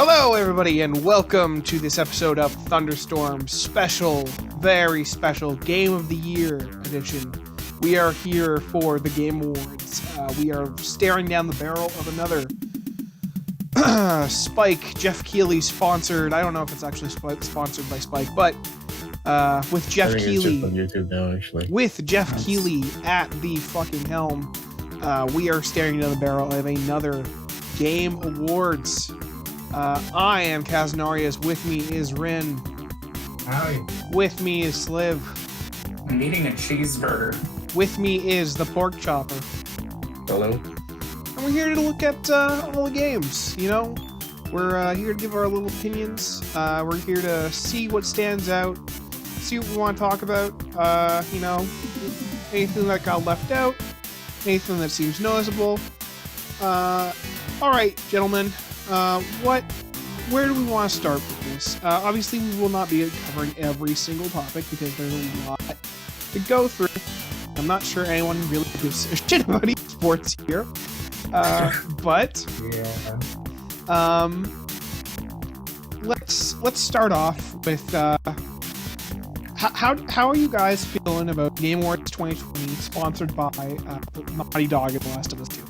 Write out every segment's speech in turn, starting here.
Hello, everybody, and welcome to this episode of Thunderstorm special, very special Game of the Year edition. We are here for the Game Awards. We are staring down the barrel of another Spike, Jeff Keighley sponsored. I don't know if it's actually sponsored by Spike, but with Jeff Keighley. On YouTube now, actually. With Jeff Keighley at the fucking helm, we are staring down the barrel of another Game Awards. I am Kaznarius. With me is Rin. Howdy. With me is Sliv. I'm eating a cheeseburger. With me is the Pork Chopper. Hello. And we're here to look at all the games, you know? We're here to give our little opinions. We're here to see what stands out, see what we want to talk about, you know, anything that got left out, anything that seems noticeable. Alright, gentlemen. Where do we want to start with this? Obviously, we will not be covering every single topic because there's a lot to go through. I'm not sure anyone really gives a shit about esports here. But Yeah. let's start off with how are you guys feeling about Game Awards 2020 sponsored by Naughty Dog and The Last of Us 2?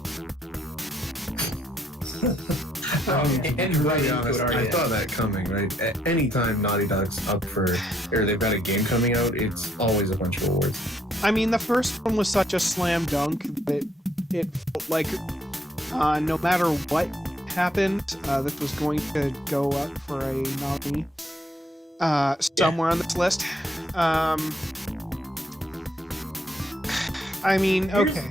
I thought that coming, right? Anytime Naughty Dog's up for, or they've got a game coming out, it's always a bunch of awards. I mean, the first one was such a slam dunk that it felt like no matter what happened, this was going to go up for a nominee somewhere on this list. I mean, okay.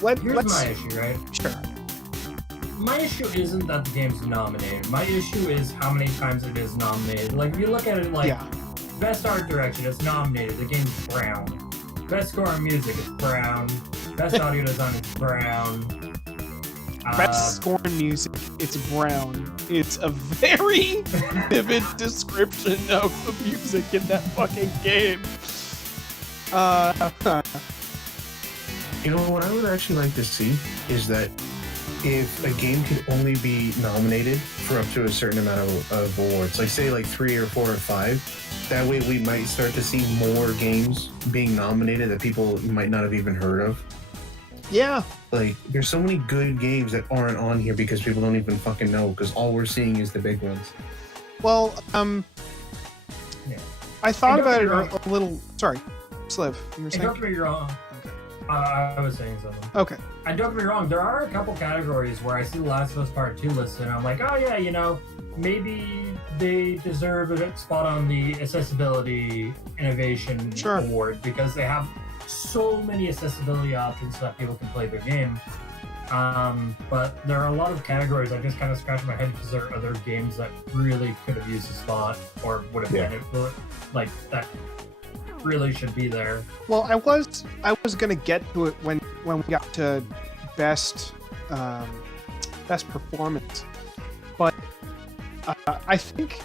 Here's my issue, right? Sure. My issue isn't that the game's nominated. My issue is how many times it is nominated. Like, if you look at it like, Best Art Direction, it's nominated. The game's brown. Best Score on Music is brown. Best Audio Design is brown. Best Score in Music, it's brown. It's a very vivid description of the music in that fucking game. You know, what I would actually like to see is that if a game could only be nominated for up to a certain amount of awards, like say like 3 or 4 or 5, that way we might start to see more games being nominated that people might not have even heard of. Yeah. Like, there's so many good games that aren't on here because people don't even fucking know, because all we're seeing is the big ones. Well, Yeah. I thought about it a little. Sorry, Sliv, you were saying? Don't get me wrong. I was saying something. Okay. And don't get me wrong, there are a couple categories where I see The Last of Us Part 2 listed, and I'm like, oh yeah, you know, maybe they deserve a spot on the Accessibility Innovation Award because they have so many accessibility options so that people can play their game. But there are a lot of categories I just kind of scratch my head because there are other games that really could have used a spot or would have been it, like that really should be there. Well, I was gonna get to it when we got to best performance, but I think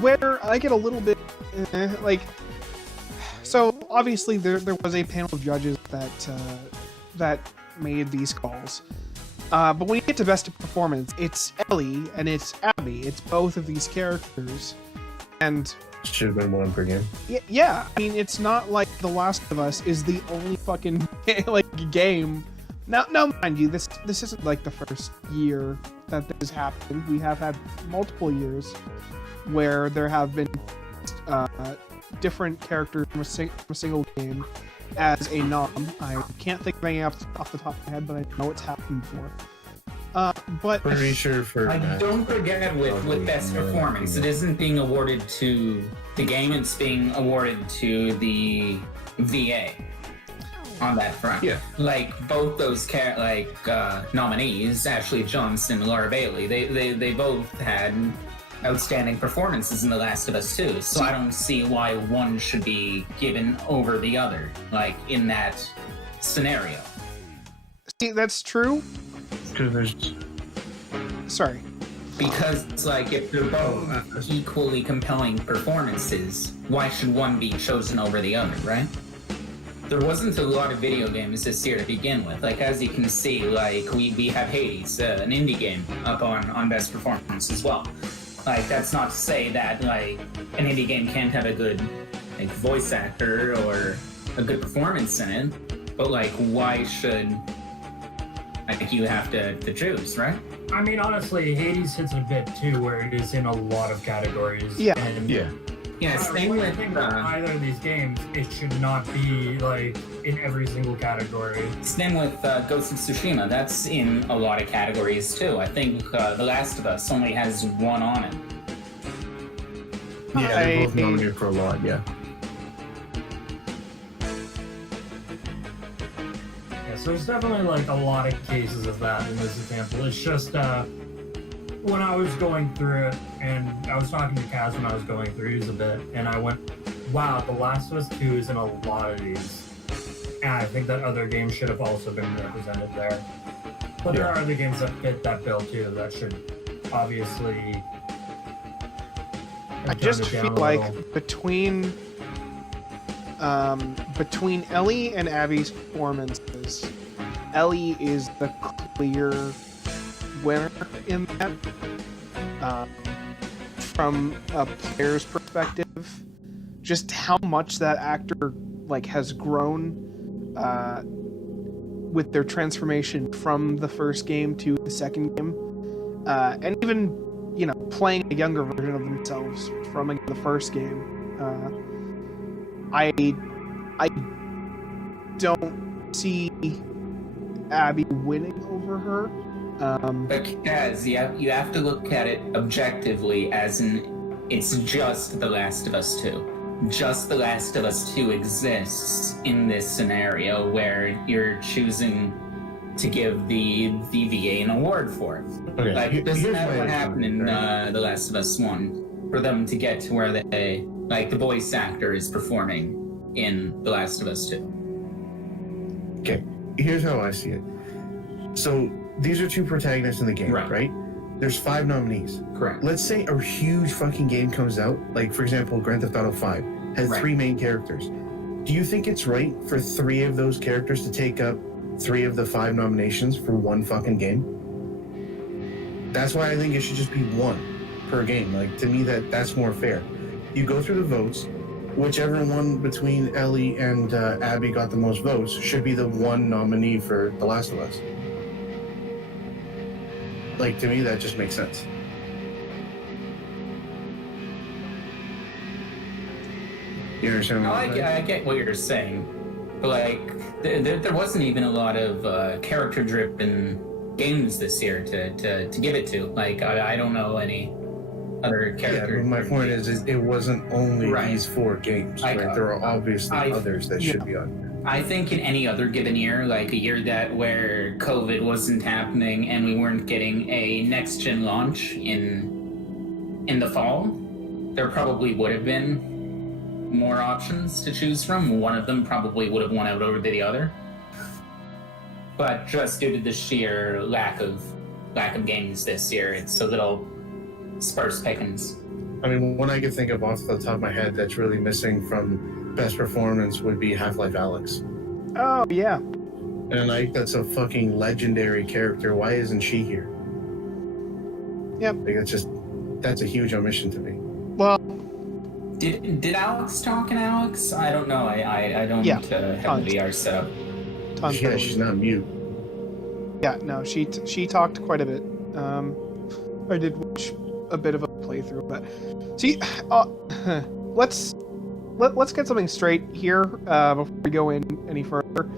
where I get a little bit like, so obviously there was a panel of judges that made these calls, but when you get to best performance, it's Ellie and it's Abby. It's both of these characters, and should have been one per game. Yeah, I mean, it's not like The Last of Us is the only fucking like game. Now, mind you, this isn't like the first year that this has happened. We have had multiple years where there have been different characters from a single game as a nom. I can't think of any off the top of my head, but I know it's happened before. But pretty sure for don't forget with best performance, it isn't being awarded to the game; it's being awarded to the VA on that front. Yeah, like both those nominees, Ashley Johnson and Laura Bailey, they both had outstanding performances in The Last of Us 2. So I don't see why one should be given over the other, like in that scenario. See, that's true. Sorry. Because, like, if they're both equally compelling performances, why should one be chosen over the other, right? there wasn't a lot of video games this year to begin with. Like, as you can see, like, we have Hades, an indie game, up on Best Performance as well. Like, that's not to say that, like, an indie game can't have a good, like, voice actor or a good performance in it, but, like, why should, like, you have to choose, right? I mean, honestly, Hades hits a bit too, where it is in a lot of categories. Yeah. And Yeah, same with either of these games, it should not be like in every single category. same with Ghost of Tsushima. That's in a lot of categories too. I think The Last of Us only has one on it. Yeah, they're both nominated for a lot. Yeah. Yeah, so there's definitely like a lot of cases of that in this example. It's just when I was going through it, and I was talking to Kaz when I was going through these a bit, and I went, wow, The Last of Us 2 is in a lot of these. And I think that other games should have also been represented there. But there are other games that fit that bill too that should obviously. I just feel like between Ellie and Abby's performances, Ellie is the clear winner in that. From a player's perspective, just how much that actor like has grown with their transformation from the first game to the second game, and even playing a younger version of themselves from the first game. I don't see Abby winning over her. Because you have to look at it objectively, as in it's just The Last of Us 2. Just The Last of Us 2 exists in this scenario where you're choosing to give the VGA an award for it. Okay, Like, it doesn't here's matter my what happened in right? The Last of Us 1 for them to get to where they, like, the voice actor is performing in The Last of Us 2. Okay, here's how I see it. So these are two protagonists in the game, right? There's 5 nominees. Correct. Let's say a huge fucking game comes out, like for example, Grand Theft Auto 5 has 3 main characters. Do you think it's right for 3 of those characters to take up 3 of the 5 nominations for one fucking game? That's why I think it should just be 1 per game. Like, to me, that's more fair. You go through the votes, whichever one between Ellie and Abby got the most votes should be the one nominee for The Last of Us. Like, to me, that just makes sense. You understand what I'm saying? I get what you're saying, but like there wasn't even a lot of character-driven games this year to give it to. Like, I don't know any other character. Yeah, but my point is it wasn't only these 4 games. Right? There are obviously others that should be on here. I think in any other given year, like a year where COVID wasn't happening and we weren't getting a next-gen launch in the fall, there probably would have been more options to choose from. One of them probably would have won out over the other. But just due to the sheer lack of games this year, it's a little sparse pickings. I mean, one I could think of off the top of my head that's really missing from Best Performance would be Half-Life Alyx. Oh, yeah. And that's a fucking legendary character. Why isn't she here? Yep. Like, that's a huge omission to me. Well, Did Alex talk in Alex? I don't know. I don't have the VR set up. Yeah, she's not mute. Yeah, no, she talked quite a bit. I did watch a bit of a playthrough, but see, let's get something straight here before we go in any further.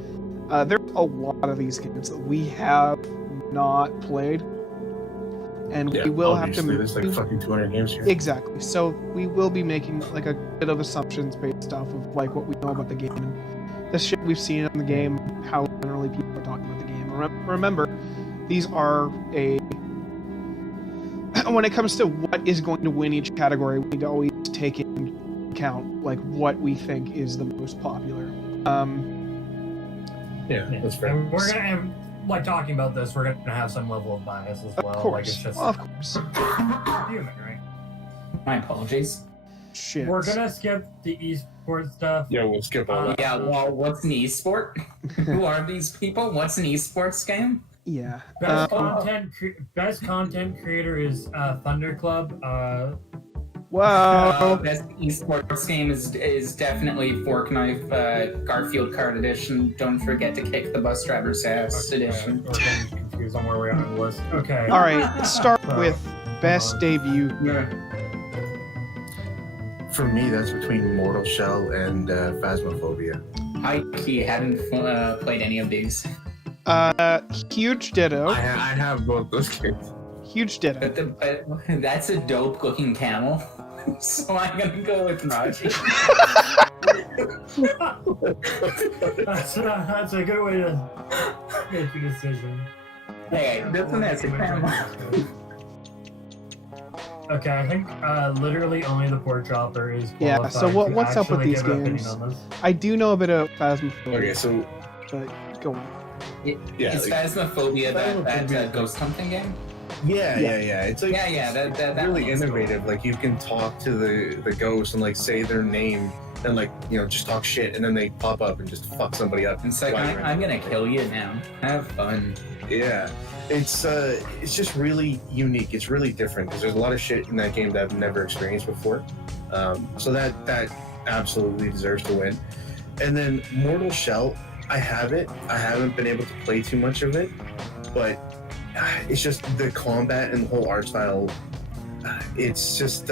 There's a lot of these games that we have not played, and we will have to. There's like fucking 200 games here. Exactly. So we will be making like a bit of assumptions based off of like what we know about the game and the shit we've seen in the game, how generally people are talking about the game. Remember, these are when it comes to what is going to win each category, we need to always take into account like what we think is the most popular. Yeah, that's fair. And we're gonna have, like, talking about this, we're gonna have some level of bias as well. Of course, like, it's just of course. human, right? My apologies. shit. We're gonna skip the esports stuff. Yeah, we'll skip all that. Yeah, well, what's an esport? Who are these people? What's an esports game? Yeah. Best content creator is Thunder Club. Whoa. Best esports game is definitely Fork Knife Garfield Card Edition. Don't forget to kick the bus driver's ass edition. We're getting confused on where we are on the list. Okay. All right. Let's start with best debut. For me, that's between Mortal Shell and Phasmophobia. I hadn't played any of these. Huge ditto. I have both those games. Huge ditto. But that's a dope looking camel. So I'm gonna go with Raji. That's a good way to make your decision. Hey, this one has a camel. Okay, I think literally only the pork chopper is Yeah, qualified so to what's up with actually these give an opinion games? on this. I do know a bit of Phasmophobia. Okay, so But go on. yeah, Is like, Phasmophobia that ghost hunting game? yeah. It's like That really one's innovative. Like you can talk to the ghost and like say their name and like just talk shit, and then they pop up and just fuck somebody up. It's like I'm gonna kill you now. Have fun. Yeah, it's just really unique. It's really different because there's a lot of shit in that game that I've never experienced before. So that absolutely deserves to win. And then Mortal Shell, I have it. I haven't been able to play too much of it, but it's just the combat and the whole art style. It's just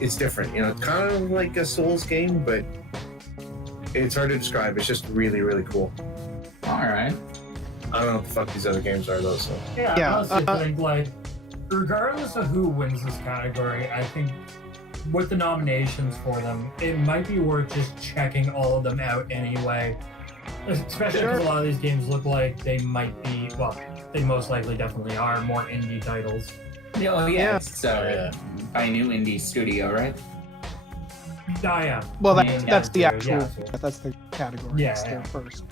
it's different. It's kind of like a Souls game, but it's hard to describe. It's just really, really cool. All right. I don't know what the fuck these other games are though. So Yeah, I honestly think like, regardless of who wins this category, I think with the nominations for them, it might be worth just checking all of them out anyway. Especially because a lot of these games look like they might be, well, they most likely definitely are more indie titles. Yeah. It's by a new indie studio, right? Yeah. Well, I mean, that's the yeah, actual. yeah. That's the category. Yeah, That's their yeah. first.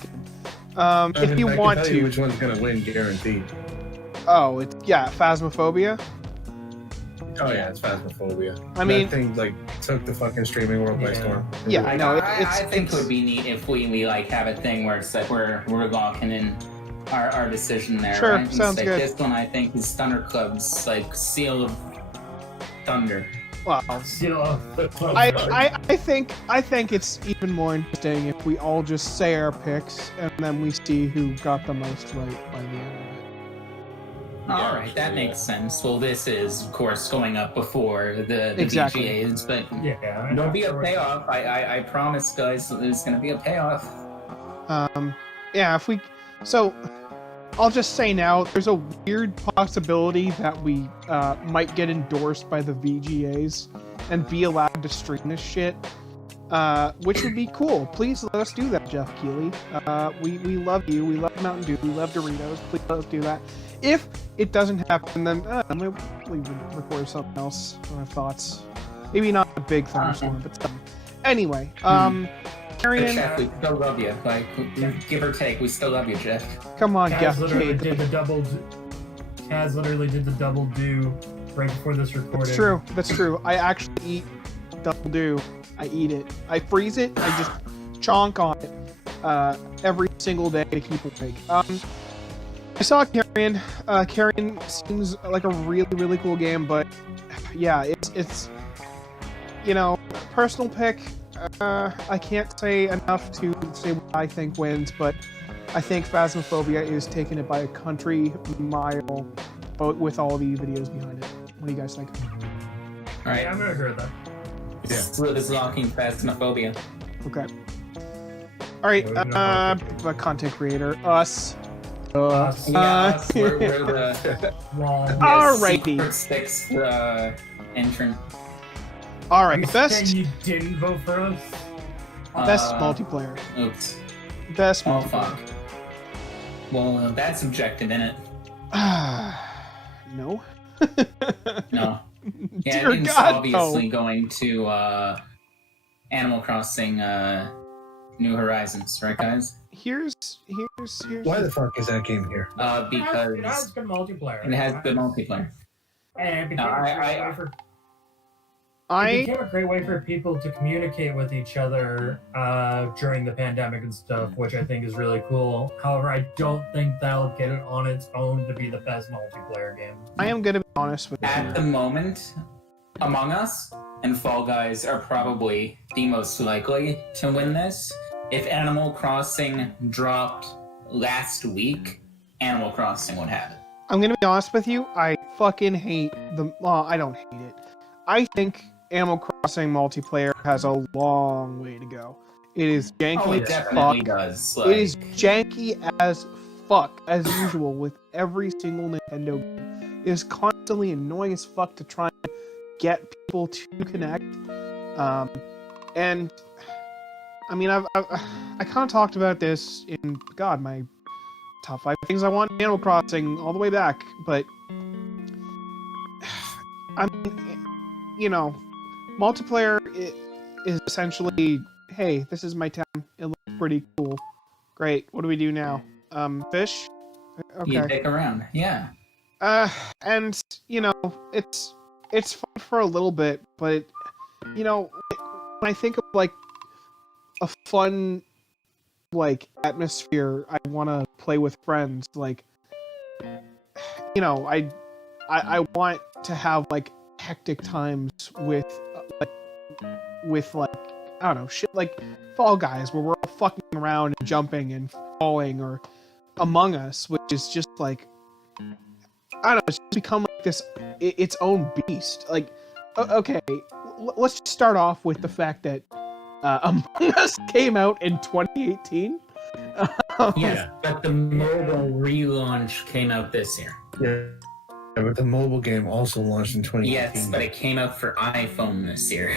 If I you can want tell you to, which one's gonna win, guaranteed. it's Phasmophobia. Oh yeah, it's Phasmophobia. I mean, that thing like took the fucking streaming world by storm. Yeah, I know. I think it would be neat if we like have a thing where it's like we're locking in our decision there. Sure, right? sounds like, good. This one I think is Thunder Club's like seal of thunder. Well, Still, I think it's even more interesting if we all just say our picks and then we see who got the most right by the end of it. All right, that makes sense. Well, this is, of course, going up before the Exactly. VGAs, but yeah. there'll be a payoff. I promise, guys, there's going to be a payoff. Yeah, so I'll just say now, there's a weird possibility that we might get endorsed by the VGAs and be allowed to stream this shit, which would be cool. Please let us do that, Jeff Keighley. We love you. We love Mountain Dew. We love Doritos. Please let us do that. If it doesn't happen, then we would record something else. Thoughts. Maybe not a big thunderstorm, but something. Anyway, Carrying. Jeff, we still love you. Like, give or take, we still love you, Jeff. Come on, Kaz Jeff. literally did the double. Kaz literally did the double do right before this recording. That's true. That's true. I actually eat double do. I eat it. I freeze it. I just chonk on it every single day to keep awake. I saw Carrion. Carrion seems like a really, really cool game, but yeah, it's personal pick. I can't say enough to say what I think wins, but I think Phasmophobia is taking it by a country mile, but with all the videos behind it. What do you guys think? All right, Yeah, I'm gonna agree with that. Yeah. This is locking Phasmophobia. Okay. All right. A content creator, us. Yes, we're the Well, Alrighty. secret sixth entrant. All are right. you Best saying you didn't vote for us? best multiplayer. Oops. Best Oh, multiplayer. fuck. Well, that's subjective, isn't it? No. No. Yeah, Dear it's God, obviously no. going to Animal Crossing New Horizons, right, guys? Here's. Why the fuck is that game here? Because it has good multiplayer. it has good multiplayer. And it No, became I- a free for It became a great way for people to communicate with each other during the pandemic and stuff, which I think is really cool. However, I don't think that'll get it on its own to be the best multiplayer game. I am gonna be honest with At you. the moment, Among Us and Fall Guys are probably the most likely to win this. If Animal Crossing dropped last week, Animal Crossing would have it. I'm gonna be honest with you. I fucking hate the. Well, I don't hate it. I think Animal Crossing multiplayer has a long way to go. It is janky Oh, it as definitely fuck. does. It is janky as fuck, as usual with every single Nintendo game. It is constantly annoying as fuck to try and get people to connect. And I mean, I kind of talked about this in my top 5 things I want in Animal Crossing all the way back, but I mean, you know, multiplayer is essentially, hey, this is my town. It looks pretty cool. Great. What do we do now? Fish? Okay. You dick around, yeah. And you know, it's fun for a little bit, but you know, when I think of like a fun like atmosphere, I want to play with friends. Like, you know, I want to have like hectic times with like I don't know, shit like Fall Guys, where we're all fucking around and jumping and falling, or Among Us, which is just like, I don't know, it's just become like this its own beast. Like, okay, let's just start off with the fact that Among Us came out in 2018. Yeah, but the mobile relaunch came out this year. Yeah, but the mobile game also launched in 2018. Yes, but it came out for iPhone this year.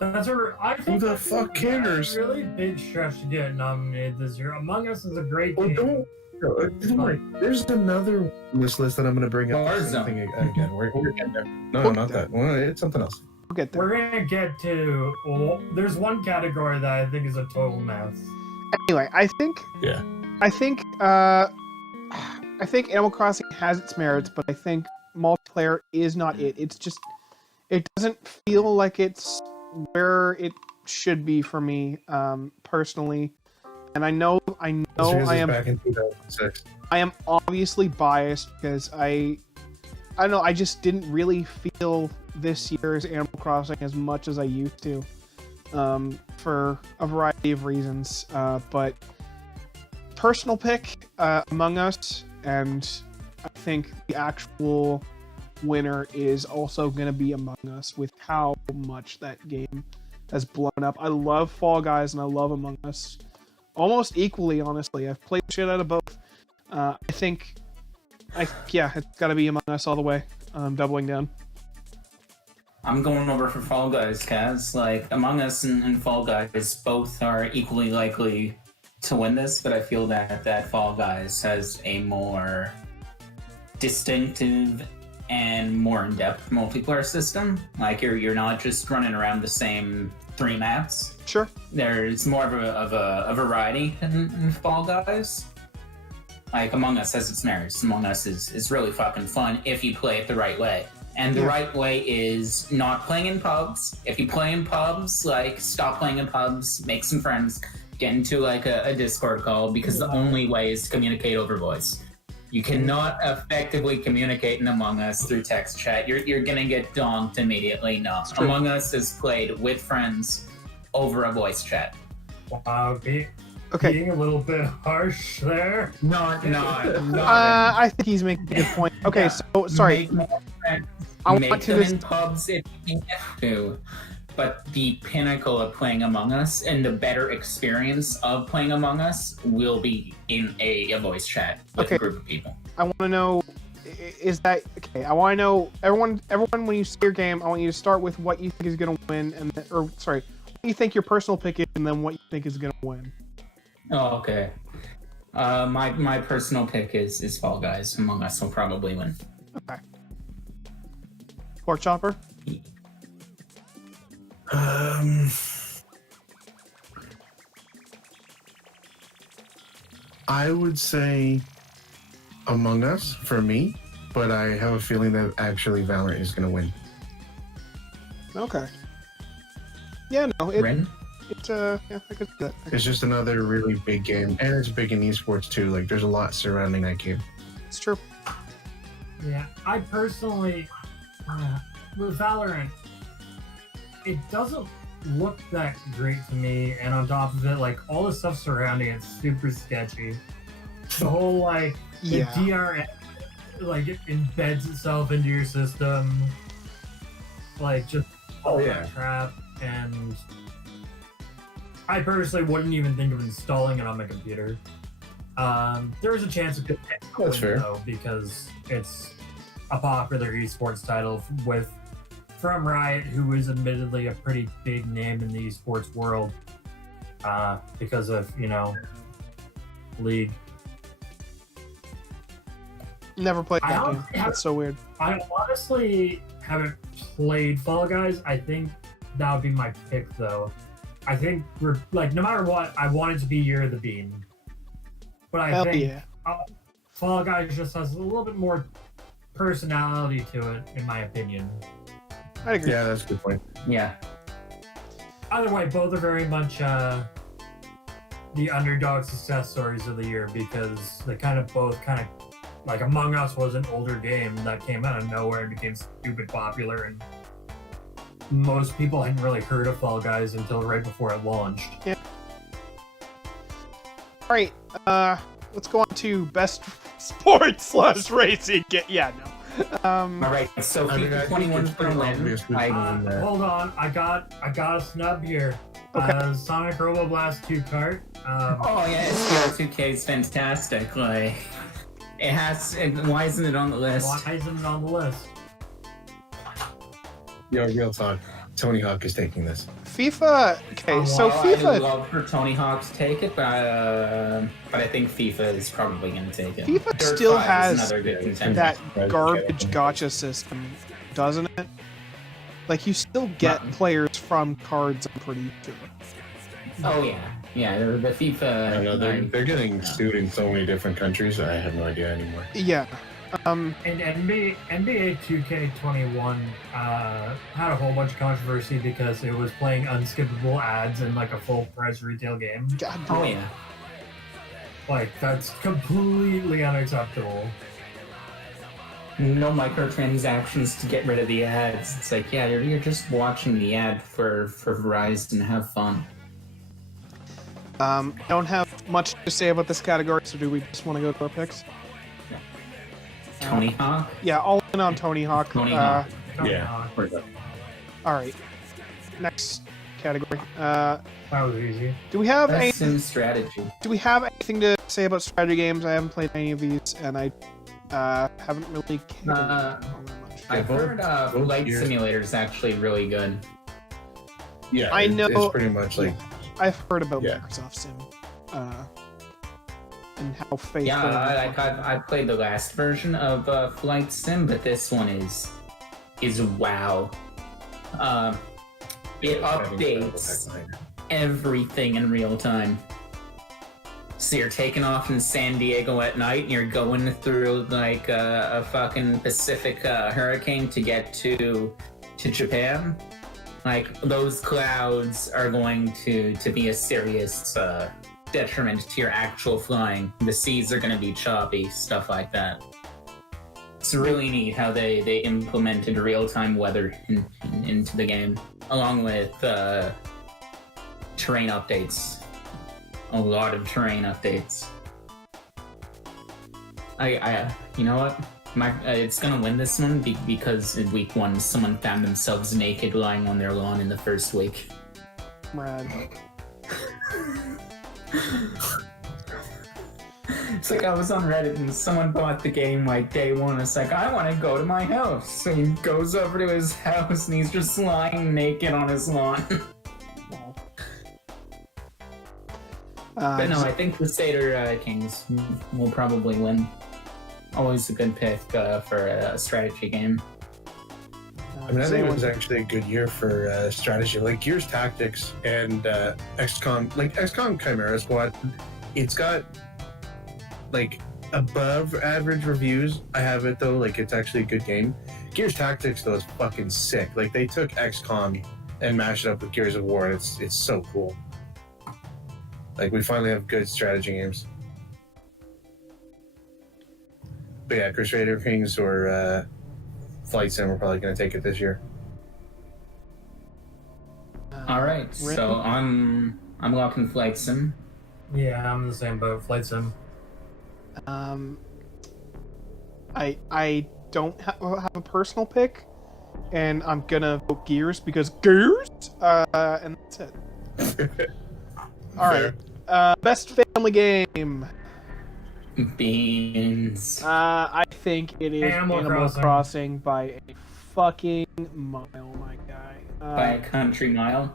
That's where I think Who the that's fuck cares? a really big stretch to get nominated this year. Among Us is a great Oh, game. don't worry. There's another list that I'm going to bring up. Warzone. Again. We're getting there. No, We'll not get that. Well, it's something else. We'll get there. We're gonna get to. Well, there's one category that I think is a total mess. Anyway, I think Animal Crossing has its merits, but I think multiplayer is not it. It's just, it doesn't feel like it's where it should be for me, personally. And I know I am back in 2006. I am obviously biased because I don't know, I just didn't really feel this year's Animal Crossing as much as I used to, for a variety of reasons. But personal pick, Among Us, and I think the actual winner is also going to be Among Us with how much that game has blown up. I love Fall Guys and I love Among Us almost equally, honestly. I've played shit out of both. I think it's got to be Among Us all the way. I'm doubling down. I'm going over for Fall Guys, Kaz. Like, Among Us and Fall Guys both are equally likely to win this, but I feel that Fall Guys has a more distinctive and more in-depth multiplayer system. Like, you're not just running around the same 3 maps. Sure. There's more of a variety in Fall Guys. Like, Among Us has its merits. Among Us is really fucking fun if you play it the right way. And the right way is not playing in pubs. If you play in pubs, like, stop playing in pubs, make some friends, get into, like, a Discord call, because the only way is to communicate over voice. You cannot effectively communicate in Among Us through text chat. You're gonna get donked immediately. No. Among Us is played with friends over a voice chat. Wow, being a little bit harsh there. Not. I think he's making a good point. Okay, Yeah. so sorry. Make more friends. I Make want to them just in pubs if you have to. But the pinnacle of playing Among Us and the better experience of playing Among Us will be in a voice chat with a group of people. I want to know, is that okay? I want to know, everyone. When you see your game, I want you to start with what you think is going to win, what you think your personal pick is, and then what you think is going to win. Oh, okay. My personal pick is Fall Guys. Among Us will probably win. Okay. Pork chopper. I would say Among Us for me, but I have a feeling that actually Valorant is going to win. Okay. Yeah, no, Ren? yeah, I could do that. It's just another really big game, and it's big in esports too. Like, there's a lot surrounding that game. It's true. Yeah, I personally, with Valorant, it doesn't look that great to me, and on top of it, like, all the stuff surrounding it's super sketchy. The whole, like, the Yeah. DRM, like, it embeds itself into your system, like, just all that crap, and I personally wouldn't even think of installing it on my computer. There's a chance it could That's fair. though, because it's a popular esports title from Riot, who is admittedly a pretty big name in the esports world, because of, League. Never played I that don't game. have- That's so weird. I honestly haven't played Fall Guys. I think that would be my pick, though. I think no matter what, I want it to be Year of the Bean. But I Hell think yeah. Fall Guys just has a little bit more personality to it, in my opinion. I agree. Yeah, that's a good point. Yeah. Either way, both are very much the underdog success stories of the year, because they both like Among Us was an older game that came out of nowhere and became stupid popular, and most people hadn't really heard of Fall Guys until right before it launched. All right. Let's go on to best sports / racing. Yeah, no. All right, so I mean, I FIFA think 21 it's for pretty win. obvious which I- one. Hold on, I got a snub here. Okay. Sonic Robo Blast 2 kart. Oh yeah, SPR2K is fantastic. Like, it has. Why isn't it on the list? Why isn't it on the list? Yo, real talk. Tony Hawk is taking this. FIFA. Okay, so Well, I would FIFA. love for Tony Hawk to take it, but I think FIFA is probably going to take it. FIFA Dirt still 5 has is another good contender. that garbage gotcha system, doesn't it? Like, you still get players from cards, I'm pretty sure. Oh yeah, the FIFA. I know they're getting sued in so many different countries. I have no idea anymore. Yeah. And NBA 2K21 had a whole bunch of controversy because it was playing unskippable ads in like a full price retail game. God Oh damn. yeah. Like, that's completely unacceptable. No microtransactions to get rid of the ads. It's like, yeah, you're just watching the ad for Verizon. Have fun. I don't have much to say about this category, so do we just want to go to our picks? Tony Hawk. Yeah, all in on Tony Hawk. Tony Hawk. Yeah. All right. Next category. That was easy. Do we have That's any? Sim strategy. Do we have anything to say about strategy games? I haven't played any of these, and I haven't really cared all that much. I've both- heard both Flight years- Simulator is actually really good. Yeah, I know- It's pretty much like I've heard about Yeah. Microsoft Sim, and how faithful. Yeah, I've played the last version of Flight Sim, but this one is wow. It updates everything in real time. So you're taking off in San Diego at night, and you're going through like a fucking Pacific hurricane to get to Japan. Like, those clouds are going to be a serious detriment to your actual flying. The seas are going to be choppy, stuff like that. It's really neat how they implemented real-time weather into the game, along with terrain updates. A lot of terrain updates. You know what? It's gonna win this one because in week 1, someone found themselves naked lying on their lawn in the first week. Rad. It's like, I was on Reddit and someone bought the game like day 1. It's like, I want to go to my house. So he goes over to his house and he's just lying naked on his lawn. But no, I think Crusader Kings will probably win. Always a good pick for a strategy game. I mean, I think it was actually a good year for strategy. Like Gears Tactics and XCOM, like XCOM Chimera Squad, it's got like above average reviews. I have it though, like it's actually a good game. Gears Tactics though is fucking sick. Like they took XCOM and mashed it up with Gears of War. It's so cool. Like we finally have good strategy games. But yeah, Crusader Kings or Flight Sim, we're probably gonna take it this year. All right, so I'm locking Flight Sim. Yeah, I'm in the same boat. Flight Sim. I don't have a personal pick, and I'm gonna vote Gears because Gears. And that's it. All right. Best family game. Beans. I think it is Animal Crossing by a fucking mile, my guy. By a country mile.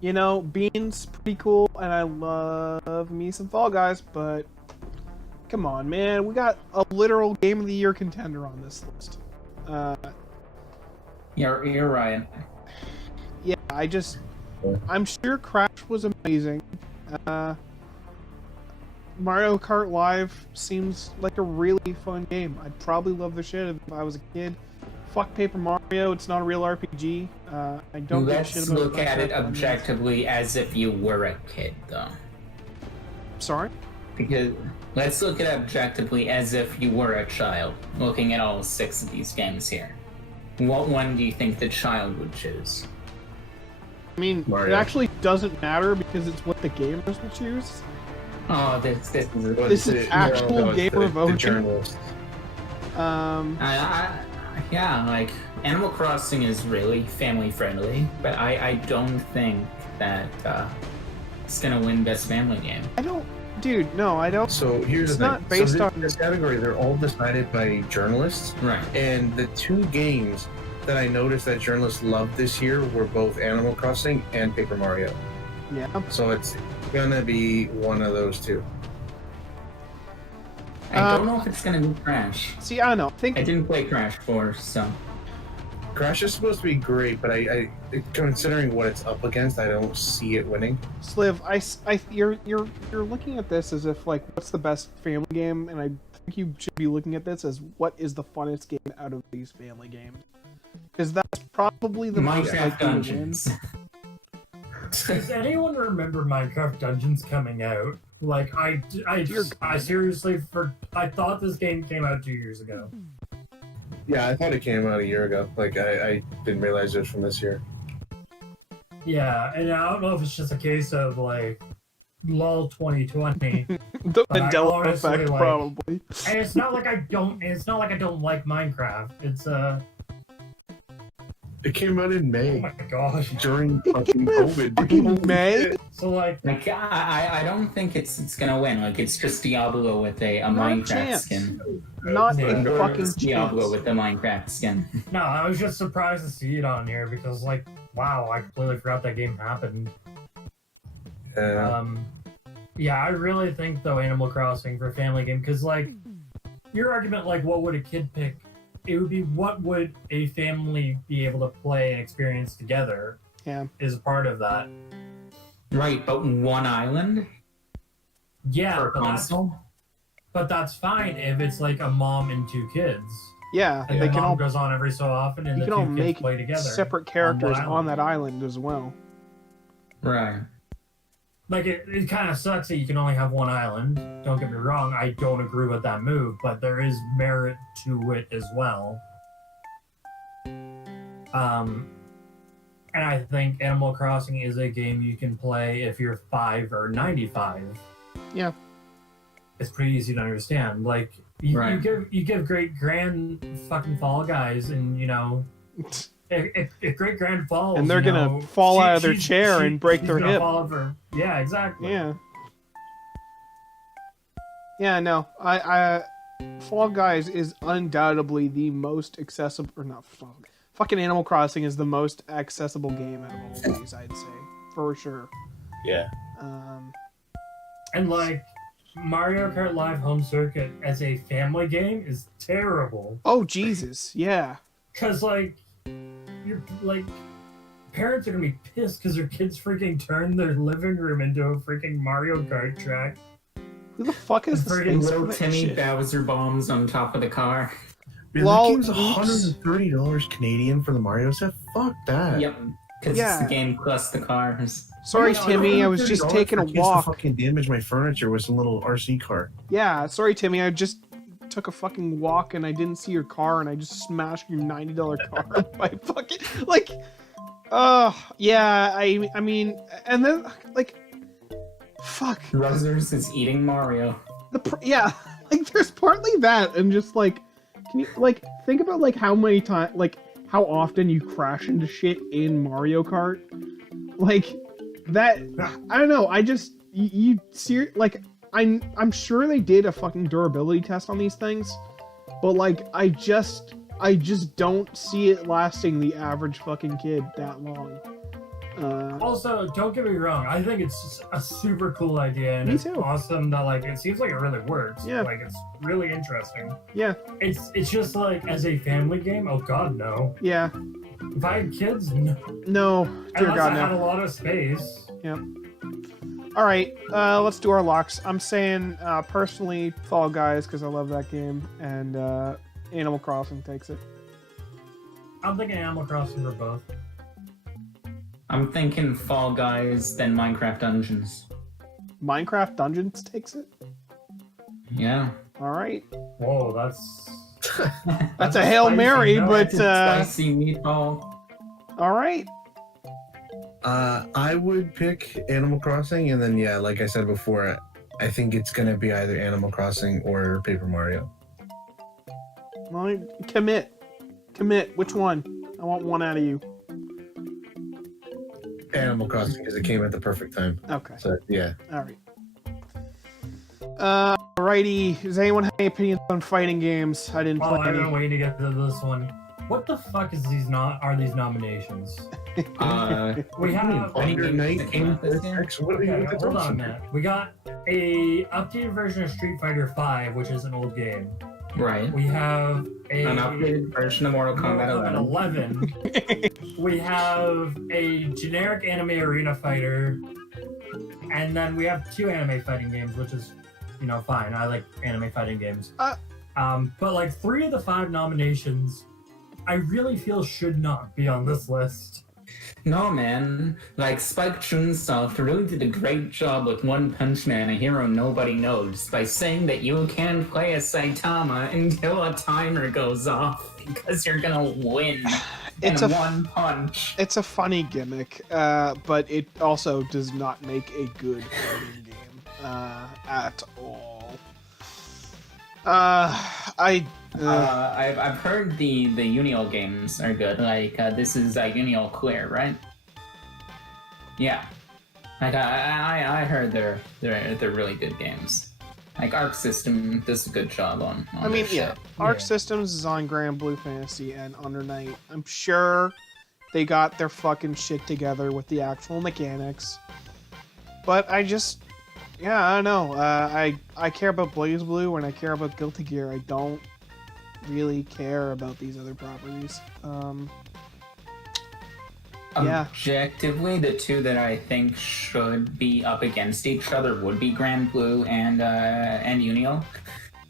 You know, Beans pretty cool, and I love me some Fall Guys, but come on, man, we got a literal Game of the Year contender on this list. You're right. Yeah, I'm sure Crash was amazing. Mario Kart Live seems like a really fun game. I'd probably love the shit if I was a kid. Fuck Paper Mario, it's not a real RPG. I don't give a shit Let's about look at it objectively as if you were a kid, though. Sorry? Because let's look at it objectively as if you were a child, looking at all 6 of these games here. What one do you think the child would choose? I mean, Mario. It actually doesn't matter because it's what the gamers will choose. Oh, this This is actual gamer voting. The journalist. Yeah, like, Animal Crossing is really family-friendly, but I don't think that it's gonna win Best Family Game. I don't... Dude, no, I don't... So here's It's the thing. not based so on... this category, they're all decided by journalists. Right. And the 2 games that I noticed that journalists loved this year were both Animal Crossing and Paper Mario. Yeah. So it's gonna be one of those 2. I don't know if it's gonna be Crash. See, I don't know. I didn't play Crash 4, so... Crash is supposed to be great, but I considering what it's up against, I don't see it winning. Sliv, you're looking at this as if, like, what's the best family game, and I think you should be looking at this as what is the funnest game out of these family games. Because that's probably the most Minecraft likely to win. Dungeons. Does anyone remember Minecraft Dungeons coming out? Like, I seriously, I thought this game came out 2 years ago. Yeah, I thought it came out a year ago. Like, I didn't realize it was from this year. Yeah, and I don't know if it's just a case of, like, LOL 2020. The But I Mandela honestly, effect, like- probably. And it's not like I don't like Minecraft. It's It came out in oh May my gosh. during fucking COVID. Fucking May? So like Like, I don't think it's gonna win. Like, it's just Diablo with a Not a Minecraft chance. skin. Not Yeah. a fucking It's Diablo chance. with the Minecraft skin. no, I was just surprised to see it on here because like wow, I completely forgot that game happened. Yeah, I really think though Animal Crossing for family game because like your argument like what would a kid pick? It would be what would a family be able to play and experience together. Yeah. Is a part of that. Right, but one island Yeah, for a console? but that's fine if it's like a mom and 2 kids. Yeah, And they the can mom all goes on every so often, and you the can all 2 kids make play together. separate characters on on one that island as well. Right. Like it kind of sucks that you can only have one island. Don't get me wrong, I don't agree with that move, but there is merit to it as well. And I think Animal Crossing is a game you can play if you're 5 or 95. Yeah. It's pretty easy to understand. Like you Right. give great grand fucking Fall Guys, and you know. If Great Grand falls, And they're you gonna know, fall out of their chair and break she's their gonna hip. fall over. Yeah, exactly. Yeah. Yeah, no. I Fall Guys is undoubtedly the most accessible, or not fucking Animal Crossing is the most accessible game out of all of these, I'd say. For sure. Yeah. And like Mario Kart Live Home Circuit as a family game is terrible. Oh, Jesus. Yeah. Cause like you're like parents are gonna be pissed because their kids freaking turned their living room into a freaking Mario Kart track. Who the fuck is the Friggin' space Little for that Timmy shit? Bowser bombs on top of the car. Man, Lol, that game's oops. $130 Canadian for the Mario set. Fuck that. Yep, because Yeah. it's the game plus the cars. Sorry, No, Timmy. I was just $130 taking a for kids walk. To fucking damage my furniture with some little RC car. Yeah, sorry, Timmy. I just took a fucking walk and I didn't see your car and I just smashed your $90 car by fucking like. Yeah. I mean, and then like, fuck. Ruzzers is eating Mario. Yeah, like there's partly that and just like, can you like think about like how many times like how often you crash into shit in Mario Kart, like that. I don't know. I just you see like. I'm sure they did a fucking durability test on these things, but like I just don't see it lasting the average fucking kid that long. Also, don't get me wrong. I think it's a super cool idea, and Me it's too. awesome that like it seems like it really works. Yeah. Like it's really interesting. Yeah, It's just like as a family game. Oh God, no. yeah. If I had kids, no. No, dear Unless God, I had a no. lot of space. Yep. All right, let's do our locks. I'm saying personally Fall Guys because I love that game, and Animal Crossing takes it. I'm thinking Animal Crossing for both. I'm thinking Fall Guys, then Minecraft Dungeons. Minecraft Dungeons takes it. Yeah. All right, Whoa, that's a Hail spicy, Mary, no? but Spicy meatball. all right. I would pick Animal Crossing, and then yeah, like I said before, I think it's gonna be either Animal Crossing or Paper Mario. Well, commit. Which one? I want one out of you. Animal Crossing because it came at the perfect time. Okay. So yeah. All right. Alrighty. Does anyone have any opinions on fighting games? I didn't Oh, play I've been any. waiting to get to this one. What the fuck is are these nominations? We have Under Night that came out this year? Vortex, what are you Okay, with the hold on, Thompson? man. We got a updated version of Street Fighter V, which is an old game. Right. We have An updated version of Mortal Kombat 11. 11. We have a generic anime arena fighter, and then we have 2 anime fighting games, which is, fine. I like anime fighting games. But like 3 of the 5 nominations, I really feel should not be on this list. No, man. Like, Spike Chunsoft really did a great job with One Punch Man, a hero nobody knows, by saying that you can play as Saitama until a timer goes off because you're gonna win It's in a one punch. It's a funny gimmick, but it also does not make a good fighting game at all. I've heard the Unio games are good. Like, this is Unio Clear, right? Yeah. Like, I heard they're really good games. Like, Arc System does a good job on I mean, their yeah, shit. Arc Yeah. Systems is on Grand Blue Fantasy and Under Night. I'm sure they got their fucking shit together with the actual mechanics. But I just, yeah, I don't know. I care about Blaze Blue and I care about Guilty Gear. I don't really care about these other properties. Yeah. Objectively, the 2 that I think should be up against each other would be Grand Blue and Unio.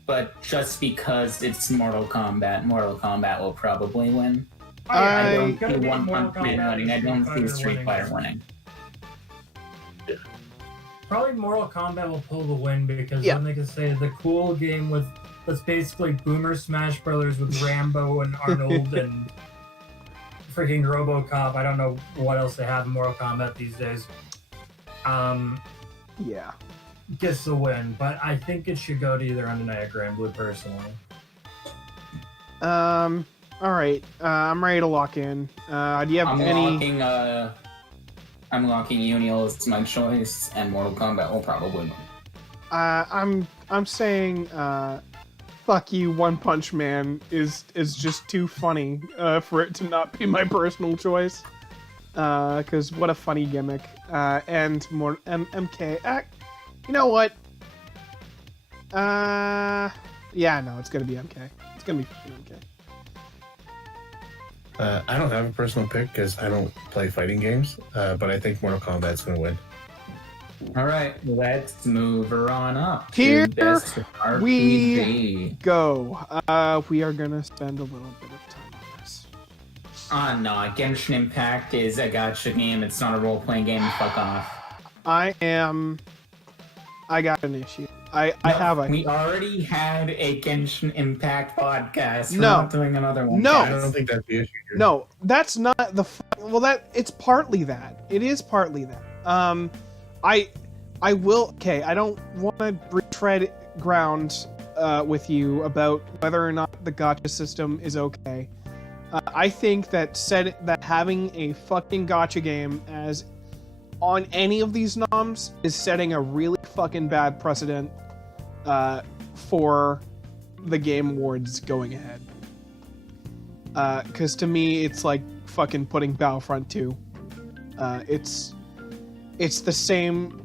But just because it's Mortal Kombat will probably win. Oh, yeah, I I don't it's gonna see be One Mortal Punch Man Kombat winning. I and don't see Street winning. Fighter winning. Probably Mortal Kombat will pull the win because Yeah. then they can say the cool game that's basically Boomer Smash Brothers with Rambo and Arnold and freaking RoboCop. I don't know what else they have in Mortal Kombat these days. Yeah. Gets the win, but I think it should go to either Under Night or Grand Blue personally. All right. I'm ready to lock in. Do you have I'm locking Unio as my choice, and Mortal Kombat will probably win. I'm saying, fuck you, One Punch Man is just too funny for it to not be my personal choice. Because what a funny gimmick. And more MK. You know what? Yeah, no, it's gonna be MK. It's gonna be MK. I don't have a personal pick because I don't play fighting games, but I think Mortal Kombat's gonna win. All right, let's move her on up. Here to best we RPG. go. We are gonna spend a little bit of time on this. No, Genshin Impact is a gacha game. It's not a role-playing game. Fuck off. I got an issue. I have a... We already had a Genshin Impact podcast. We're No. not doing another one. No. I don't think that's the issue here. No, that's not the... it's partly that. It is partly that. I will... Okay, I don't want to retread ground with you about whether or not the gacha system is okay. I think that having a fucking gacha game as on any of these noms is setting a really fucking bad precedent for the Game Awards going ahead. Because to me, it's like fucking putting Battlefront 2. It's the same.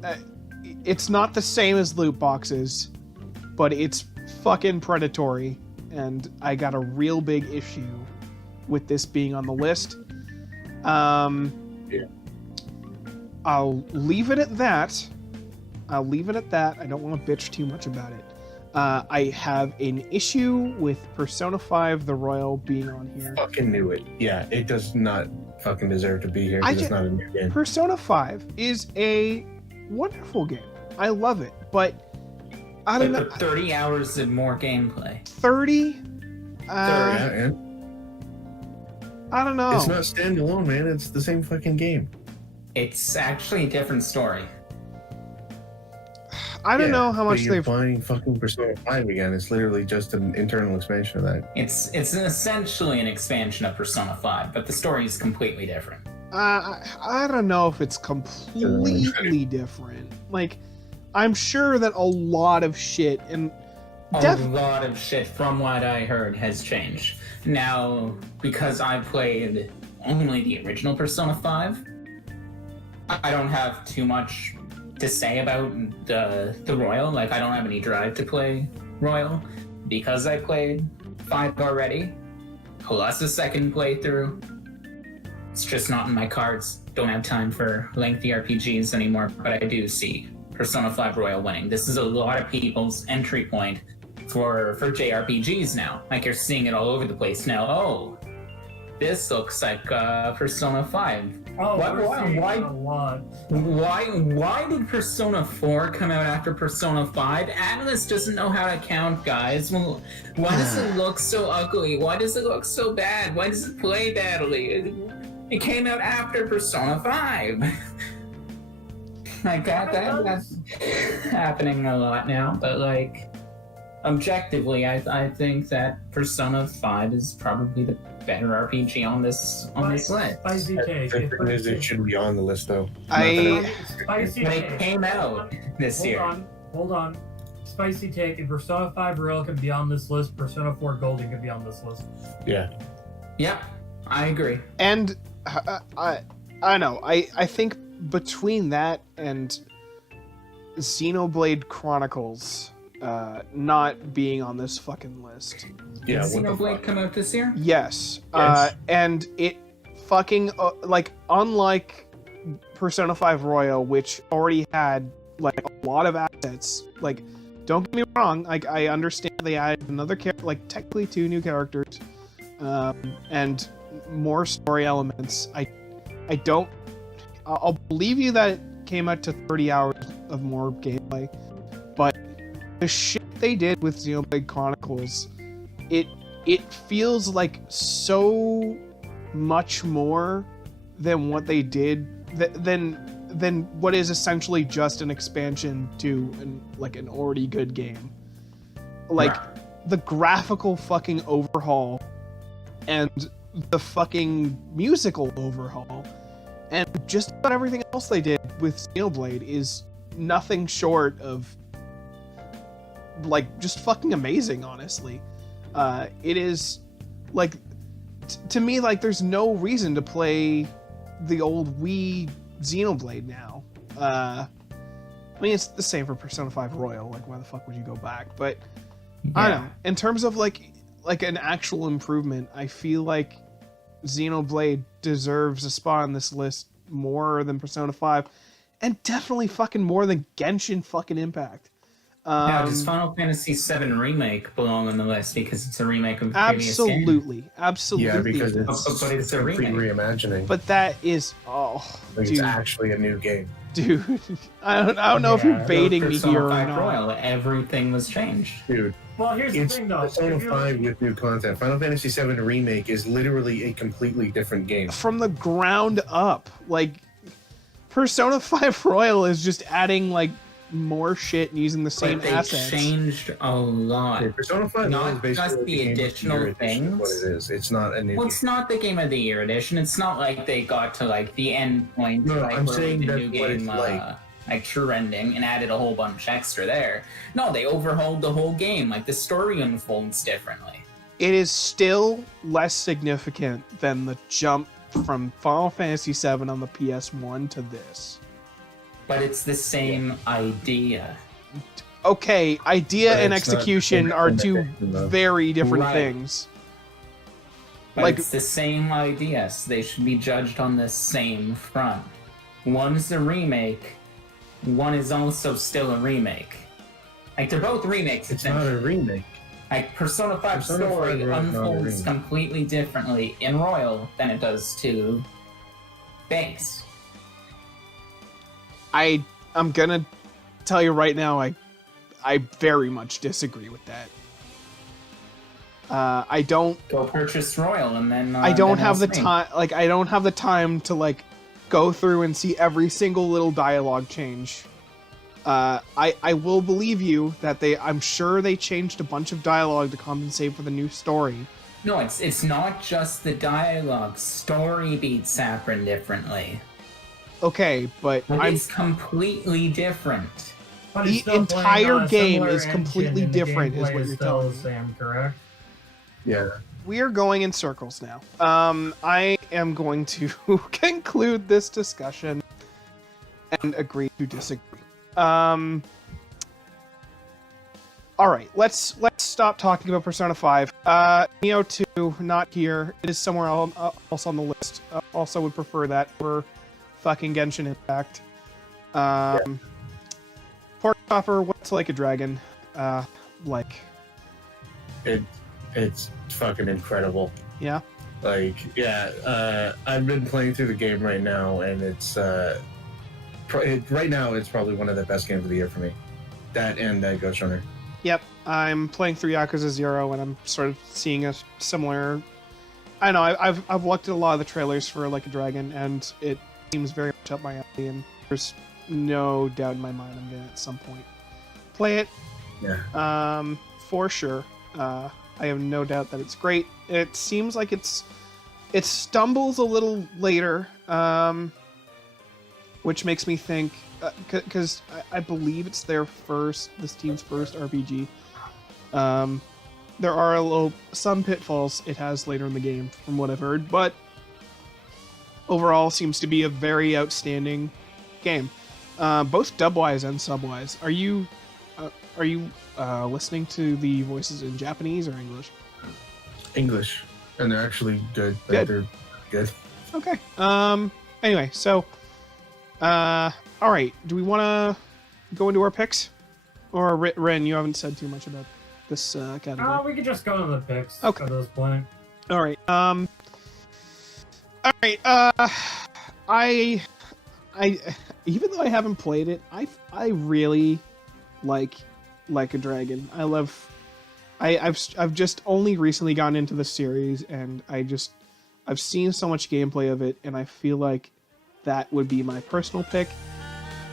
It's not the same as loot boxes, but it's fucking predatory, and I got a real big issue with this being on the list. Yeah. I'll leave it at that. I don't want to bitch too much about it. I have an issue with Persona 5 The Royal being on here. Fucking knew it. Yeah, it does not fucking deserve to be here because it's not a new game. Persona 5 is a wonderful game. I love it, but I don't know. 30 hours and more gameplay. 30? Yeah. I don't know. It's not standalone, man. It's the same fucking game. It's actually a different story. I don't know how but much you're they've... playing fucking Persona 5 again. It's literally just an internal expansion of that. It's essentially an expansion of Persona 5, but the story is completely different. I don't know if it's completely different. Like, I'm sure that a lot of shit and A lot of shit, from what I heard, has changed. Now, because I played only the original Persona 5, I don't have too much to say about the Royal. Like, I don't have any drive to play Royal because I played 5 already, plus a second playthrough. It's just not in my cards. Don't have time for lengthy RPGs anymore, but I do see Persona 5 Royal winning. This is a lot of people's entry point for JRPGs now. Like, you're seeing it all over the place now. Oh, this looks like Persona 5. Oh, we're seeing a lot. Why did Persona 4 come out after Persona 5? Atlas doesn't know how to count, guys. Well, why does it look so ugly? Why does it look so bad? Why does it play badly? It came out after Persona 5. Like, that's happening a lot now, but like, objectively, I think that Persona 5 is probably the better RPG on this list. Spicy take. The thing is, it shouldn't be on the list, though. Spicy When take. it came out this year. Hold on. Spicy take. If Persona 5 Royal can be on this list, Persona 4 Golden can be on this list. Yeah. Yep, I agree. And I know. I think between that and Xenoblade Chronicles not being on this fucking list. Yeah. Did Xenoblade come out this year? Yes. Yes. And it fucking like, unlike Persona 5 Royal, which already had like a lot of assets. Like, don't get me wrong. Like, I understand they added another character, like technically 2 new characters, and more story elements. I'll believe you that it came out to 30 hours of more gameplay, but the shit they did with Xenoblade Chronicles, it feels like so much more than what they did, than what is essentially just an expansion to an already good game. Like, the graphical fucking overhaul and the fucking musical overhaul and just about everything else they did with Xenoblade is nothing short of like just fucking amazing, honestly. It is like to me, like, there's no reason to play the old Wii Xenoblade now. I mean, it's the same for Persona 5 Royal. Like, why the fuck would you go back? But I don't know. In terms of like an actual improvement, I feel like Xenoblade deserves a spot on this list more than Persona 5. and definitely fucking more than Genshin fucking Impact. Now, does Final Fantasy VII Remake belong on the list because it's a remake of the previous game? Absolutely. Yeah, because But it's a complete remake. reimagining. But that is It's dude, actually a new game. dude. I don't know if you're baiting me Persona here or 5 not. Royal, everything was changed. Dude, Well, here's the it's thing, though. Persona If you're- 5 with new content. Final Fantasy VII Remake is literally a completely different game. From the ground up, like Persona 5 Royal is just adding like more shit and using the same But they assets. changed a lot. Yeah, Persona 5 Not is basically just the Game of the additional Year edition is what things. it is. It's not a new Well, game. it's not the Game of the Year edition. It's not like they got to like the end point, No, like I'm where saying the that's new what it's game, like. true ending, and added a whole bunch extra there. No, they overhauled the whole game. Like the story unfolds differently. It is still less significant than the jump from Final Fantasy VII on the PS1 to this. But it's the same idea. Okay, idea But and it's not execution are two implementation, though. very different Right. things. But Like- it's the same idea, so they should be judged on the same front. One's a remake, one is also still a remake. Like, they're both remakes, It's not a remake. Like, Persona 5 Persona 5 story Royal is not a unfolds remake. completely differently in Royal than it does to Base. I'm gonna tell you right now, I very much disagree with that. I don't Go purchase Royal and then... I don't then have the ask me. time. Like, I don't have the time to like go through and see every single little dialogue change. I will believe you that I'm sure they changed a bunch of dialogue to compensate for the new story. No, it's not just the dialogue. Story beats Saffron differently. Okay, but It's completely different. But The it's still playing entire on a game similar is completely engine, and the different, is gameplay what you're still telling the me. same, correct? Yeah. we are going in circles now. I am going to conclude this discussion and agree to disagree. All right, let's stop talking about Persona 5. Neo 2, not here. It is somewhere else on the list. Also would prefer that for fucking Genshin Impact. Pork Chopper, What's Like a Dragon? Like, It's fucking incredible. yeah. Like, yeah, I've been playing through the game right now, and it's right now it's probably one of the best games of the year for me. That and Ghost Runner. Yep, I'm playing through Yakuza 0, and I'm sort of seeing a similar... I know, I've looked at a lot of the trailers for Like a Dragon, and it seems very much up my alley, and there's no doubt in my mind I'm going to at some point play it. Yeah. For sure. I have no doubt that it's great. It seems like it stumbles a little later, which makes me think, because I believe it's this team's first RPG. There are some pitfalls it has later in the game, from what I've heard, but overall seems to be a very outstanding game, both dub-wise and sub-wise. Are you listening to the voices in Japanese or English? English, and they're actually good. Good. They're good. Okay. Anyway, so, all right. Do we want to go into our picks, or Ren? You haven't said too much about this category. We could just go to the picks Okay. at this point. All right. All right. I even though I haven't played it, I really like a Dragon. I've just only recently gotten into the series, and I've seen so much gameplay of it, and I feel like that would be my personal pick.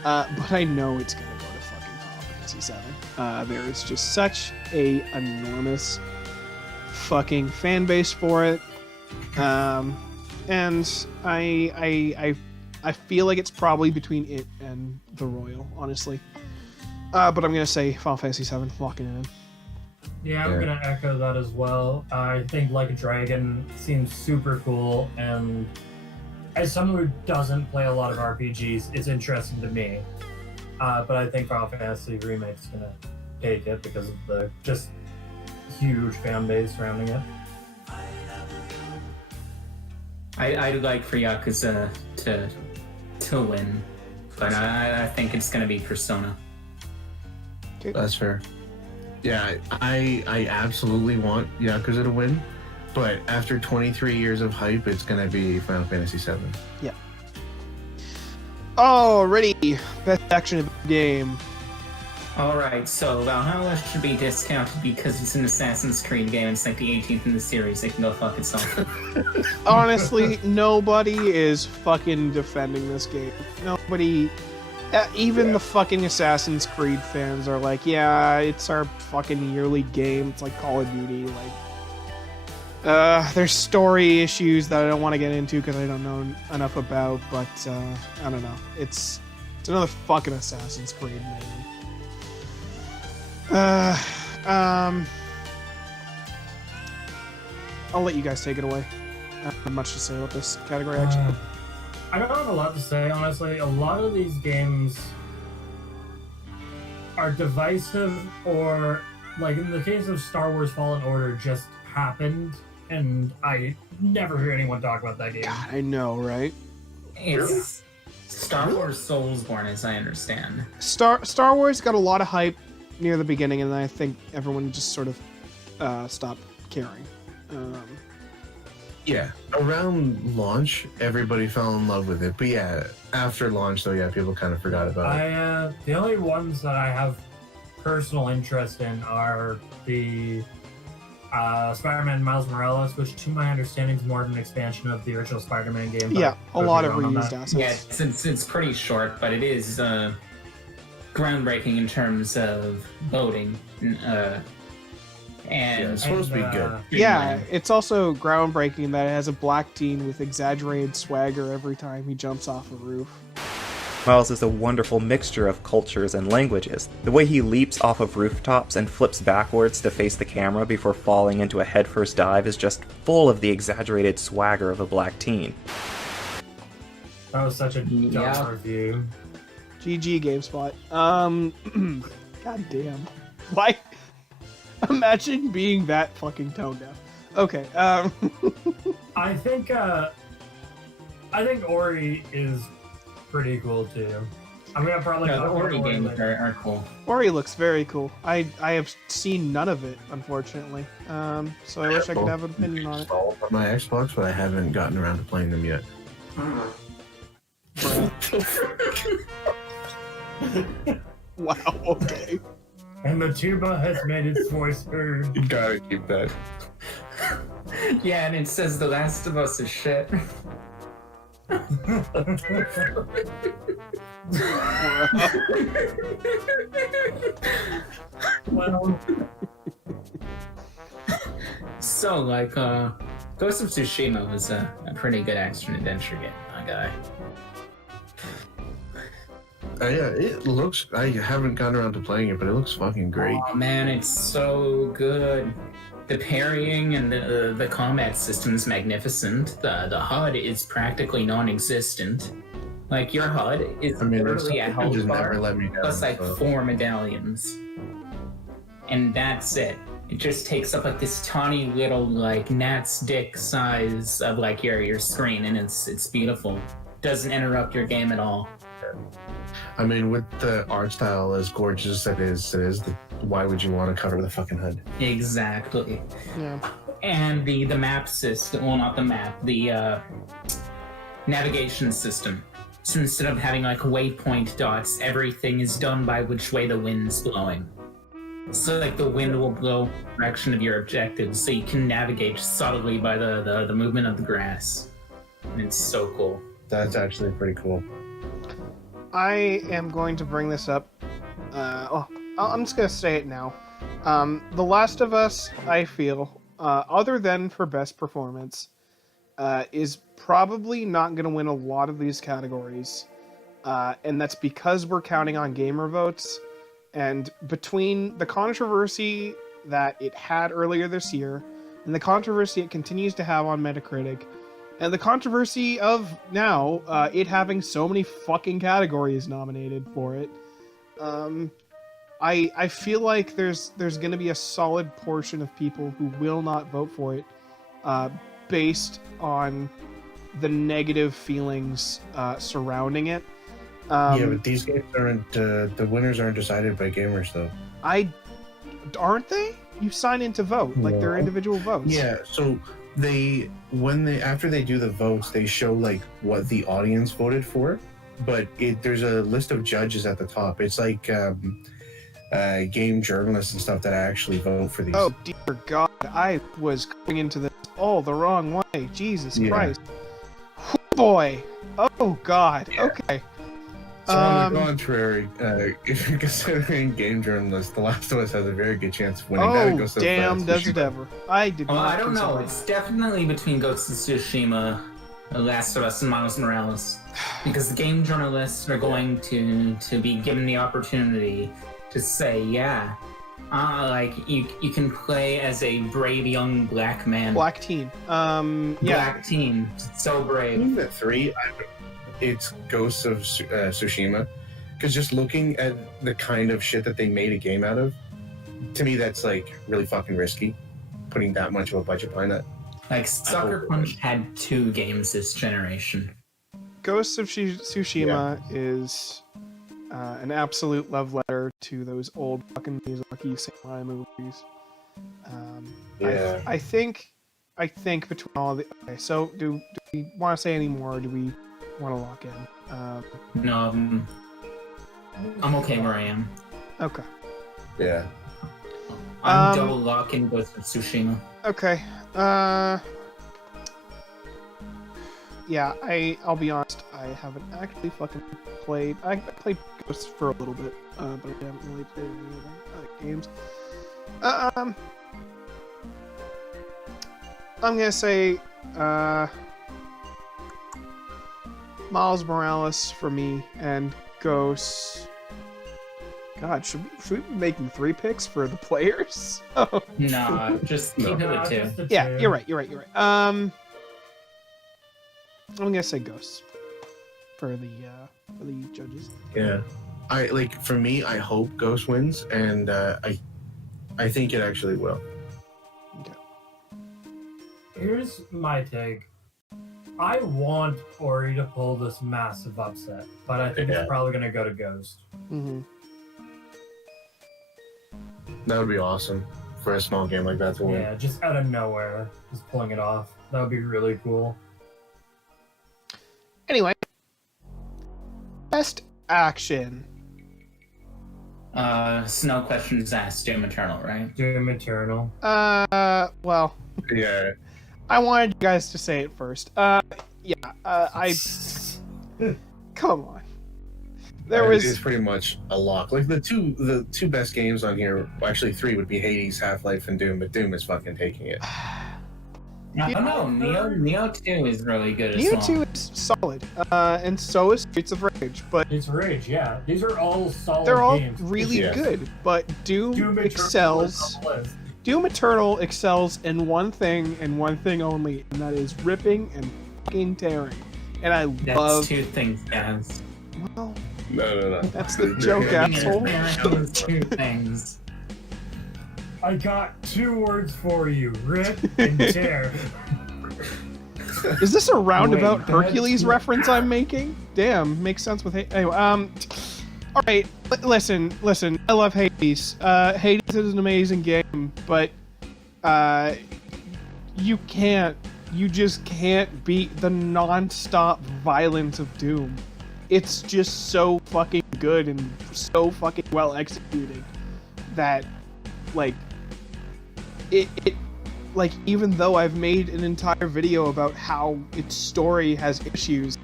But I know it's gonna go to fucking Final Fantasy VII. There is just such a enormous fucking fan base for it, and I feel like it's probably between it and the Royal, honestly. But I'm gonna say Final Fantasy VII, locking it in. Yeah, I'm gonna echo that as well. I think Like a Dragon seems super cool, and as someone who doesn't play a lot of RPGs, it's interesting to me. But I think Final Fantasy Remake's gonna take it because of the just huge fan base surrounding it. I'd like for Yakuza to win. but I think it's going to be Persona. Okay. That's fair. Yeah, I absolutely want Yakuza to win, but after 23 years of hype, it's gonna be Final Fantasy VII. Yeah. Alrighty, best action game. Alright, so Valhalla should be discounted because it's an Assassin's Creed game. It's like the 18th in the series. It can go fuck itself. Honestly, nobody is fucking defending this game. Nobody, even the fucking Assassin's Creed fans are like, yeah, it's our fucking yearly game. It's like Call of Duty. Like, there's story issues that I don't want to get into because I don't know enough about. But I don't know. It's another fucking Assassin's Creed, man. I'll let you guys take it away. I don't have much to say about this category, actually. I don't have a lot to say, honestly. A lot of these games are divisive, or, like in the case of Star Wars Fallen Order, just happened, and I never hear anyone talk about that game. God, I know, right? It's Star Wars Soulsborne, as I understand. Star Wars got a lot of hype near the beginning, and I think everyone just sort of stopped caring. Yeah, around launch, everybody fell in love with it. But yeah, after launch, though, yeah, people kind of forgot about it. The only ones that I have personal interest in are the Spider-Man Miles Morales, which, to my understanding, is more of an expansion of the original Spider-Man game. Yeah, a lot of reused assets. Yeah, it's pretty short, but it is groundbreaking in terms of voting. And it's supposed to be good. Yeah, it's also groundbreaking that it has a black teen with exaggerated swagger every time he jumps off a roof. Miles is a wonderful mixture of cultures and languages. The way he leaps off of rooftops and flips backwards to face the camera before falling into a headfirst dive is just full of the exaggerated swagger of a black teen. That was such a dumb review. GG GameSpot. God damn. Why? Imagine being that fucking tone deaf. Okay. I think Ori is pretty cool too. I'm gonna probably the Ori games are cool. Ori looks very cool. I have seen none of it, unfortunately. So I wish I could have an opinion on it. On my Xbox, but I haven't gotten around to playing them yet. Wow. Okay. And the tuba has made its voice heard. You gotta keep that. Yeah, and it says The Last of Us is shit. Well, so, like, Ghost of Tsushima was a pretty good action-adventure game, my guy. Yeah, it looks... I haven't gotten around to playing it, but it looks fucking great. Oh, man, it's so good. The parrying and the combat system's magnificent. The HUD is practically non-existent. Like, your HUD is literally a health bar, plus like 4 medallions. And that's it. It just takes up like this tiny little like gnat's dick size of like your screen, and it's beautiful. Doesn't interrupt your game at all. I mean, with the art style as gorgeous as it is, why would you want to cover the fucking HUD? Exactly. Yeah. And the map system, well, not the map, the navigation system. So instead of having like waypoint dots, everything is done by which way the wind's blowing. So like the wind will blow in the direction of your objectives, so you can navigate subtly by the movement of the grass. And it's so cool. That's actually pretty cool. I am going to bring this up. I'm just going to say it now. The Last of Us, I feel, other than for best performance, is probably not going to win a lot of these categories. And that's because we're counting on gamer votes. And between the controversy that it had earlier this year, and the controversy it continues to have on Metacritic, and the controversy of now it having so many fucking categories nominated for it, I feel like there's going to be a solid portion of people who will not vote for it based on the negative feelings surrounding it. Yeah, but these games aren't. The winners aren't decided by gamers, though. Aren't they? You sign in to vote, like they're No. individual votes. Yeah, so after they do the votes, they show like what the audience voted for, but there's a list of judges at the top. It's like game journalists and stuff that actually vote for these. Oh dear God, I was going into this all the wrong way. Jesus Christ. Oh, boy. Oh God. Yeah. Okay. So on the contrary, if you're considering game journalists, The Last of Us has a very good chance of winning. That Oh goes so damn, fast. does it ever? I did Well, not. I don't know. consider It's that. definitely between Ghost of Tsushima, The Last of Us, and Miles Morales, because the game journalists are going to be given the opportunity to say, yeah, like you can play as a brave young black man, Black teen. Yeah. black teen, so brave. Even at 3, it's Ghosts of Tsushima, because just looking at the kind of shit that they made a game out of, to me that's like really fucking risky, putting that much of a budget behind that. Like Sucker Punch had 2 games this generation. Ghost of Tsushima is an absolute love letter to those old fucking Miyazaki samurai movies. Yeah. I think between all the. Okay, so do we want to say any more? Or do we want to lock in? No, I'm okay where I am. Okay. Yeah. I'm double locking Ghost of Tsushima. Okay. Yeah, I'll be honest, I haven't actually fucking played. I played Ghosts for a little bit, but I haven't really played any other games. I'm gonna say Miles Morales for me and Ghosts. God, should we be making 3 picks for the players? Oh. No, just keep it at 2. Just the Yeah, 2. you're right. I'm gonna say Ghosts for the judges. Yeah. For me, I hope Ghost wins, and I think it actually will. Okay. Here's my take. I want Ori to pull this massive upset, but I think Yeah. it's probably gonna go to Ghost. Mm-hmm. That would be awesome for a small game like that to win. Yeah, just out of nowhere, just pulling it off. That would be really cool. Anyway, best action. No questions asked, Doom Eternal, right? Doom Eternal. Well, Yeah. I wanted you guys to say it first. I come on. It's pretty much a lock. Like the two best games on here, well, actually 3 would be Hades, Half-Life, and Doom, but Doom is fucking taking it. I don't know. Neo 2 is really good as Neo well. 2 is solid, and so is Streets of Rage, but It's Rage, yeah. These are all solid they're all games. really Yeah. good. But Doom Eternal excels. is on the list. Doom Eternal excels in one thing and one thing only, and that is ripping and fucking tearing. And I That's love. 2 things, guys. Well, No. that's the joke, Yeah. asshole. Those 2 things. I got 2 words for you: rip and tear. Is this a roundabout Wait, Hercules that's- reference I'm making? Damn, makes sense with anyway. All right, listen. I love Hades. Hades is an amazing game, but you just can't beat the non-stop violence of Doom. It's just so fucking good and so fucking well executed that, even though I've made an entire video about how its story has issues,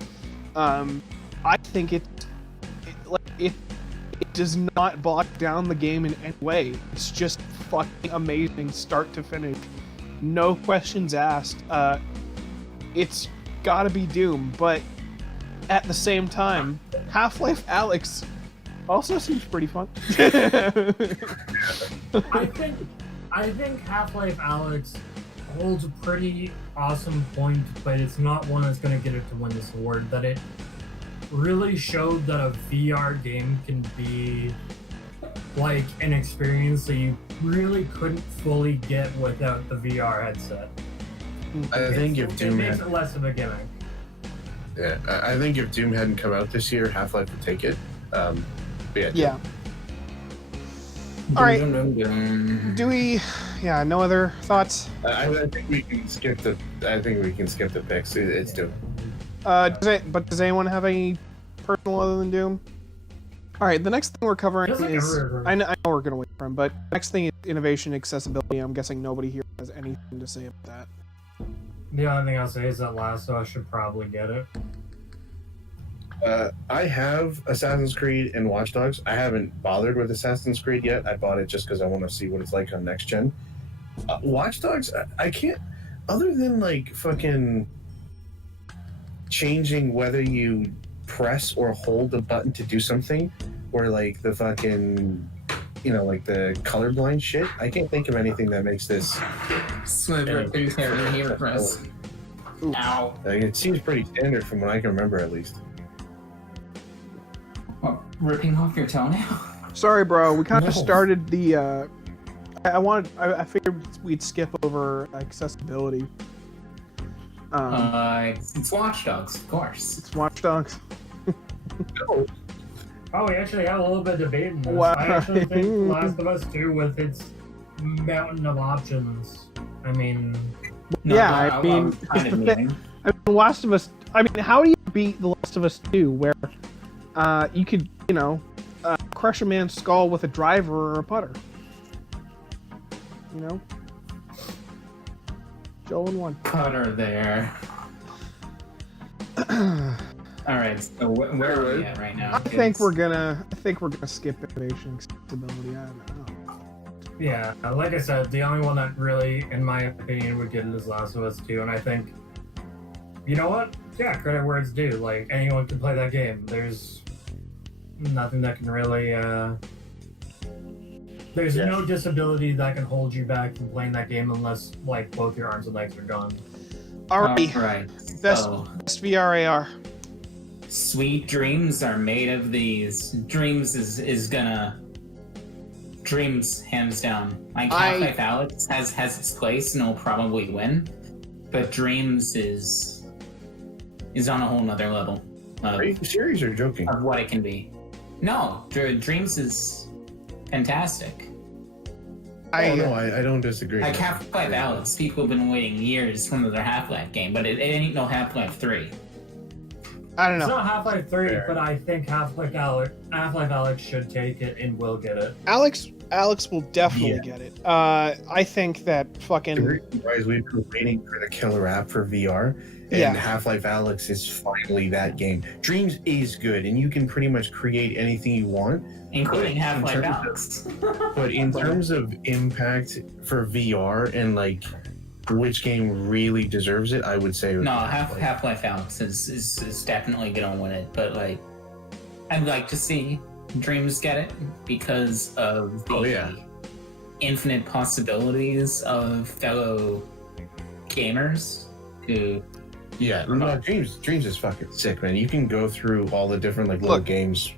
I think it does not bog down the game in any way. It's just fucking amazing, start to finish. No questions asked. It's gotta be Doom, but at the same time, Half-Life Alyx also seems pretty fun. I think Half-Life Alyx holds a pretty awesome point, but it's not one that's going to get it to win this award. That it really showed that a VR game can be like an experience that you really couldn't fully get without the VR headset. I think if It Doom makes had, it less of a gimmick. Yeah, I think if Doom hadn't come out this year, Half-Life would take it. Yeah. All right. Do we? Yeah. No other thoughts? I think we can skip the. I think we can skip the picks. It's Doom. Does anyone have any personal other than Doom? All right. The next thing we're covering is. I know we're gonna wait for him, but next thing is innovation, accessibility. I'm guessing nobody here has anything to say about that. The only thing I'll say is that Last of Us should probably get it. I have Assassin's Creed and Watch Dogs. I haven't bothered with Assassin's Creed yet. I bought it just because I want to see what it's like on next gen. Watch Dogs, I can't. Other than like fucking changing whether you press or hold the button to do something, or like the fucking, like the colorblind shit. I can't think of anything that makes this. Ow. It seems pretty standard from what I can remember, at least. What, ripping off your toenail? Sorry, bro. We kind of started the. I figured we'd skip over accessibility. It's Watch Dogs, of course. It's Watch Dogs. Oh, we actually have a little bit of debate in this. Wow. I actually think Last of Us 2 with its mountain of options. I mean... No, yeah, I mean... Last of Us... I mean, how do you beat The Last of Us 2 where you could, crush a man's skull with a driver or a putter? Joel in one. Putter there. All right, so where are we at right now? I think we're gonna skip innovation accessibility. I don't know. Yeah, like I said, the only one that really, in my opinion, would get it is Last of Us 2, and I think, you know what? Yeah, credit where it's due. Like, anyone can play that game. There's nothing that can really, there's no disability that can hold you back from playing that game unless, like, both your arms and legs are gone. Alright. Best VR AR. Sweet dreams are made of these. Dreams is gonna. Dreams, hands down. Like Half-Life Alyx has its place and will probably win, but Dreams is on a whole nother level. Are you serious or joking? Of what it can be. No, Dreams is fantastic. I don't disagree. Like Half-Life Alyx, people have been waiting years for another Half-Life game, but it ain't no Half-Life 3. I don't know. It's not Half-Life 3, but I think Half-Life Alyx should take it and will get it. Alex will definitely get it. I think that fucking... The reason why is we've been waiting for the killer app for VR, and Half-Life Alyx is finally that game. Dreams is good, and you can pretty much create anything you want. Including Half-Life Alyx. But in terms of impact for VR and like which game really deserves it, I would say Half-Life Alyx is definitely gonna win it, but like I'd like to see Dreams get it because of the infinite possibilities of fellow gamers who Dreams is fucking sick, man. You can go through all the different little games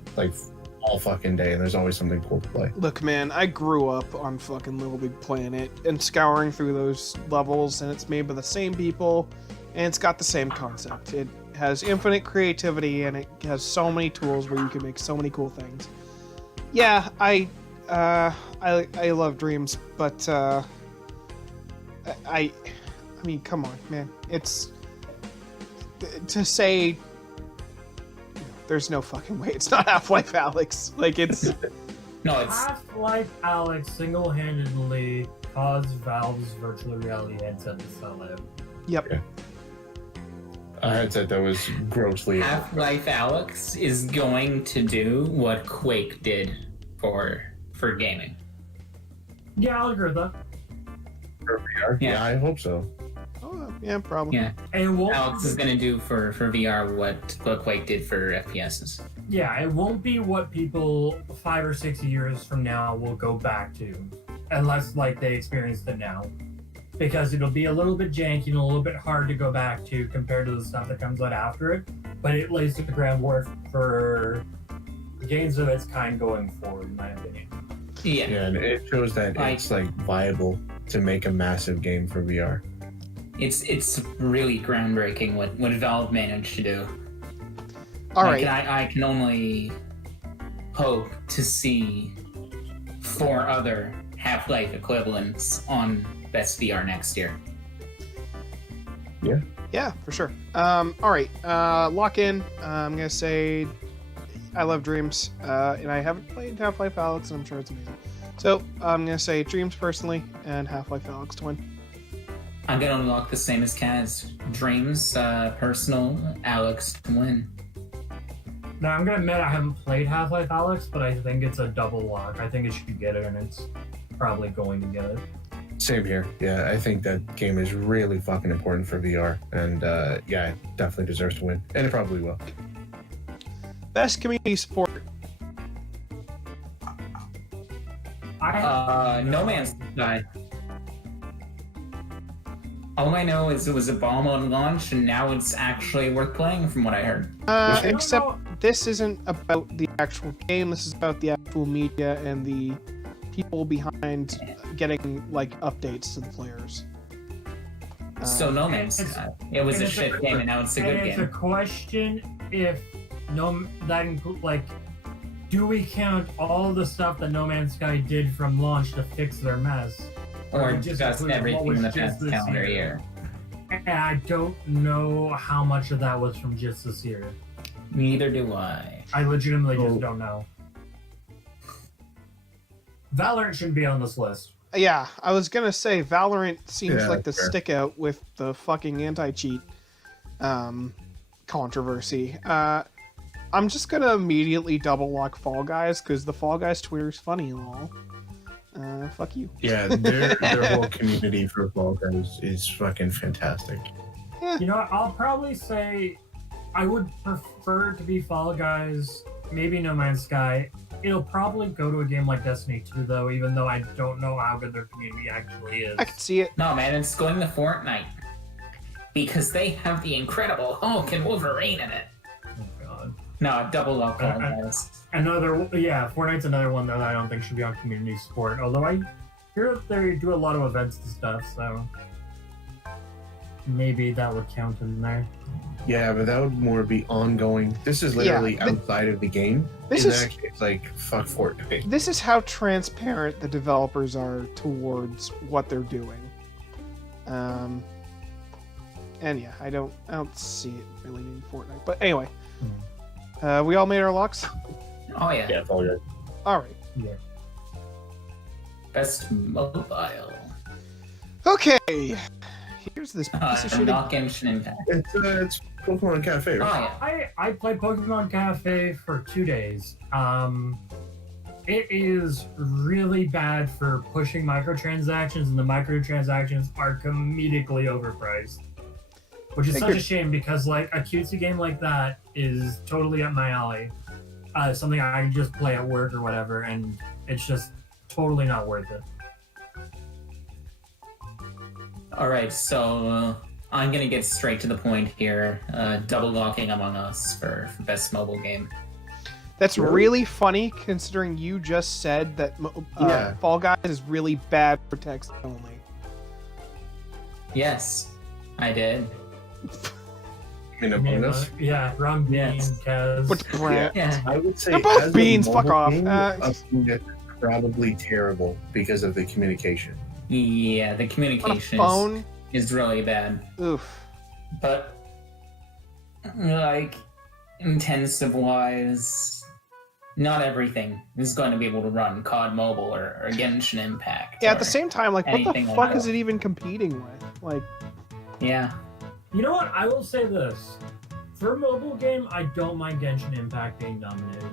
all fucking day, and there's always something cool to play. Look, man, I grew up on fucking Little Big Planet and scouring through those levels, and it's made by the same people, and it's got the same concept. It has infinite creativity, and it has so many tools where you can make so many cool things. Yeah, I love Dreams, but I mean, come on, man. It's to say. There's no fucking way. It's not Half-Life Alyx. Like, it's... No, it's... Half-Life Alyx single-handedly caused Valve's virtual reality headset to sell out. Yep. Yeah. A headset that was grossly... Half-Life Alyx is going to do what Quake did for gaming. Yeah, I'll agree with that. For VR? Yeah, I hope so. Oh, yeah, probably. Yeah. Alyx is going to do for VR what Quake did for FPSs. Yeah, it won't be what people 5 or 6 years from now will go back to, unless they experienced it now. Because it'll be a little bit janky and a little bit hard to go back to compared to the stuff that comes out after it, but it lays the groundwork for games of its kind going forward, in my opinion. Yeah, and it shows that it's viable to make a massive game for VR. It's really groundbreaking what Valve managed to do. All right. I can only hope to see 4 other Half-Life equivalents on Best VR next year. Yeah, for sure. All right. Lock in. I'm gonna say I love Dreams, and I haven't played Half-Life Alyx, and I'm sure it's amazing. So I'm gonna say Dreams personally, and Half-Life Alyx to win. I'm gonna unlock the same as Kaz. Dreams, personal, Alex to win. Now, I'm gonna admit I haven't played Half-Life Alyx, but I think it's a double lock. I think it should get it, and it's probably going to get it. Same here. Yeah, I think that game is really fucking important for VR, and yeah, it definitely deserves to win, and it probably will. Best community support. No Man's Sky. All I know is it was a bomb on launch, and now it's actually worth playing, from what I heard. Except this isn't about the actual game. This is about the actual media and the people behind getting like updates to the players. So No Man's Sky. It was a shit game, and now it's a good It's a game. question if do we count all the stuff that No Man's Sky did from launch to fix their mess? Or we just just include what everything was in the just past this calendar year. And I don't know how much of that was from just this year. Neither do I. I legitimately just don't know. Valorant shouldn't be on this list. Yeah, I was gonna say Valorant seems Yeah, like the fair. stick out with the fucking anti-cheat controversy. I'm just gonna immediately double lock Fall Guys because the Fall Guys Twitter's funny and all. Fuck you. Yeah, their whole community for Fall Guys is fucking fantastic. You know what? I'll probably say I would prefer to be Fall Guys, maybe No Man's Sky. It'll probably go to a game like Destiny 2, though, even though I don't know how good their community actually is. I can see it. No, man, it's going to Fortnite. Because they have the Incredible Hulk and Wolverine in it. Oh, God. No, double up, guys. Fortnite's another one that I don't think should be on community support. Although I hear they do a lot of events and stuff, so maybe that would count in there. Yeah, but that would more be ongoing. This is literally outside of the game. This is- that case, like, fuck Fortnite. This is how transparent the developers are towards what they're doing. And yeah, I don't see it really in Fortnite. But anyway, we all made our locks. Oh, yeah. Yeah, Fall Guys. All right. Yeah. Best mobile. Okay. Here's this piece of shit. Not Genshin Impact. It's Pokemon Cafe, Oh, right? yeah. I played Pokemon Cafe for 2 days. It is really bad for pushing microtransactions, and the microtransactions are comedically overpriced. Which is such a shame because like a cutesy game like that is totally up my alley. Something I can just play at work or whatever, and it's just totally not worth it. All right, so I'm going to get straight to the point here. Double locking Among Us for best mobile game. That's really funny considering you just said that Fall Guys is really bad for text only. Yes, I did. In Among Us? Yeah, wrong bean, Yes. Kaz. But Yeah. I would say They're both as a beans, fuck mobile off. game, it's probably terrible because of the communication. Yeah, the on a communication phone, is really bad. oof. But, like, intensive-wise, not everything is going to be able to run COD Mobile or Genshin Impact. Yeah, at or the same time, like, what the anything like fuck that. is it even competing with? Like, Yeah. You know what? I will say this. For a mobile game, I don't mind Genshin Impact being nominated.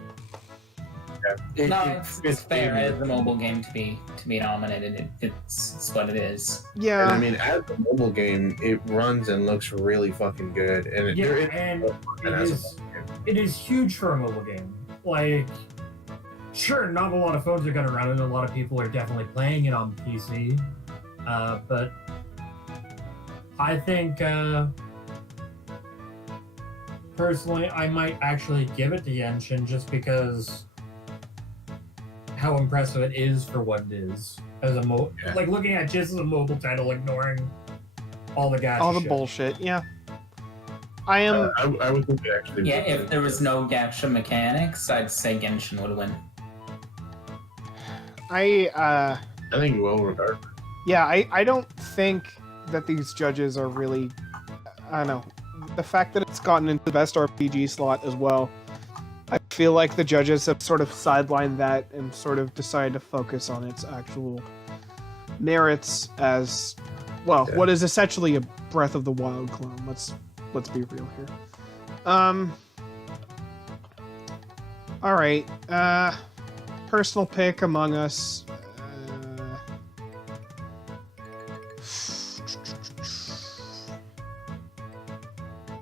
No, it's fair as a mobile game to be nominated. It's what it is. yeah. And I mean, as a mobile game, it runs and looks really fucking good. And Yeah, there is and as a is- mobile game. it is huge for a mobile game. Like, sure, not a lot of phones are gonna run it. A lot of people are definitely playing it on PC. But I think, personally, I might actually give it to Genshin just because how impressive it is for what it is as a Yeah. like looking at just as a mobile title, ignoring all the gacha All the shit. bullshit, yeah. I am. I would think it actually. Yeah, if there was no gacha mechanics, I'd say Genshin would win. I think you will, regardless. Yeah, I don't think that these judges are really. I don't know. The fact that it's gotten into the best RPG slot as well, I feel like the judges have sort of sidelined that and sort of decided to focus on its actual merits as, well, what is essentially a Breath of the Wild clone. Let's be real here. All right. Personal pick Among Us.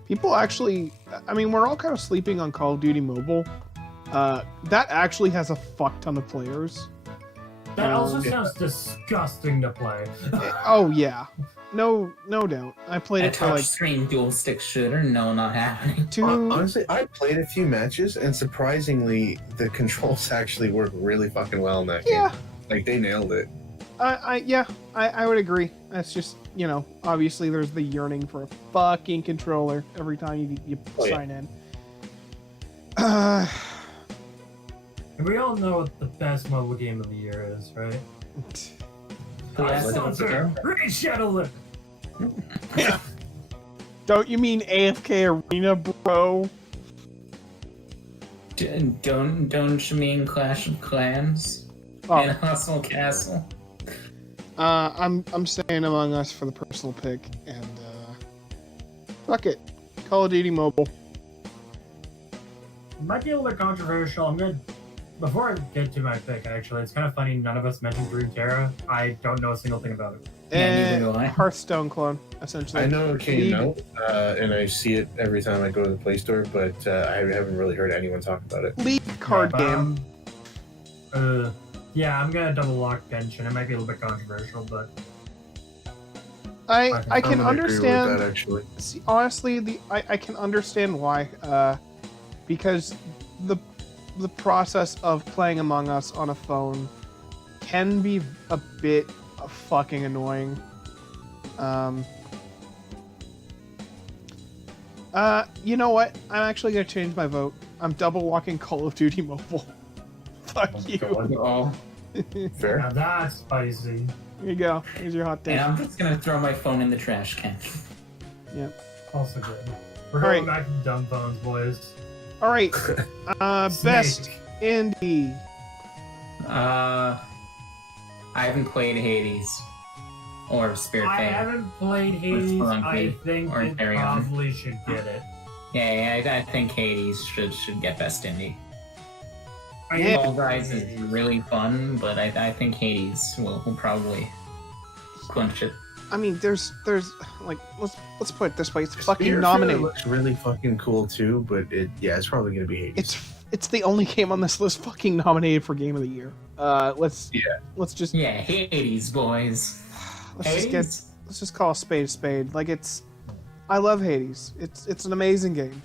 People actually, I mean, we're all kind of sleeping on Call of Duty Mobile. That actually has a fuck ton of players. That also sounds disgusting to play. Oh yeah, no doubt. I played it for like screen dual stick shooter. No, not happening. Honestly, I played a few matches, and surprisingly, the controls actually work really fucking well in that game. Like they nailed it. I would agree. That's just, you know, obviously there's the yearning for a fucking controller every time you sign in. We all know what the best mobile game of the year is, right? Raid Shadow. Don't you mean AFK Arena, bro? Don't you mean Clash of Clans? And Hustle Castle? I'm staying Among Us for the personal pick, and fuck it, Call of Duty Mobile. Might be a little bit controversial. I'm good. Before I get to my pick, actually, it's kind of funny. None of us mentioned Runeterra. I don't know a single thing about it. And Hearthstone clone, essentially. I know it came out, and I see it every time I go to the Play Store, but I haven't really heard anyone talk about it. League card game. Yeah, I'm gonna double lock Genshin. It might be a little bit controversial, but I can understand. With that, actually. See, honestly, I can understand why. Because the process of playing Among Us on a phone can be a bit fucking annoying. You know what? I'm actually gonna change my vote. I'm double locking Call of Duty Mobile. Fuck you. Fair. Now that's spicy. Here you go. Here's your hot take. And I'm just gonna throw my phone in the trash can. Yep. Also good. We're going back to dumb phones, boys. All right. Best indie. I haven't played Hades or Spirit Fang. I haven't played Hades. I think it probably should get it. Yeah, I think Hades should get best indie. Fall Guys is really fun, but I think Hades will probably clinch it. I mean, there's like let's put it this way: it's fucking Spirit nominated. It looks really fucking cool too, but it's probably gonna be Hades. It's the only game on this list fucking nominated for Game of the Year. Let's just Hades, boys. Let's just call a spade. Like I love Hades. It's an amazing game.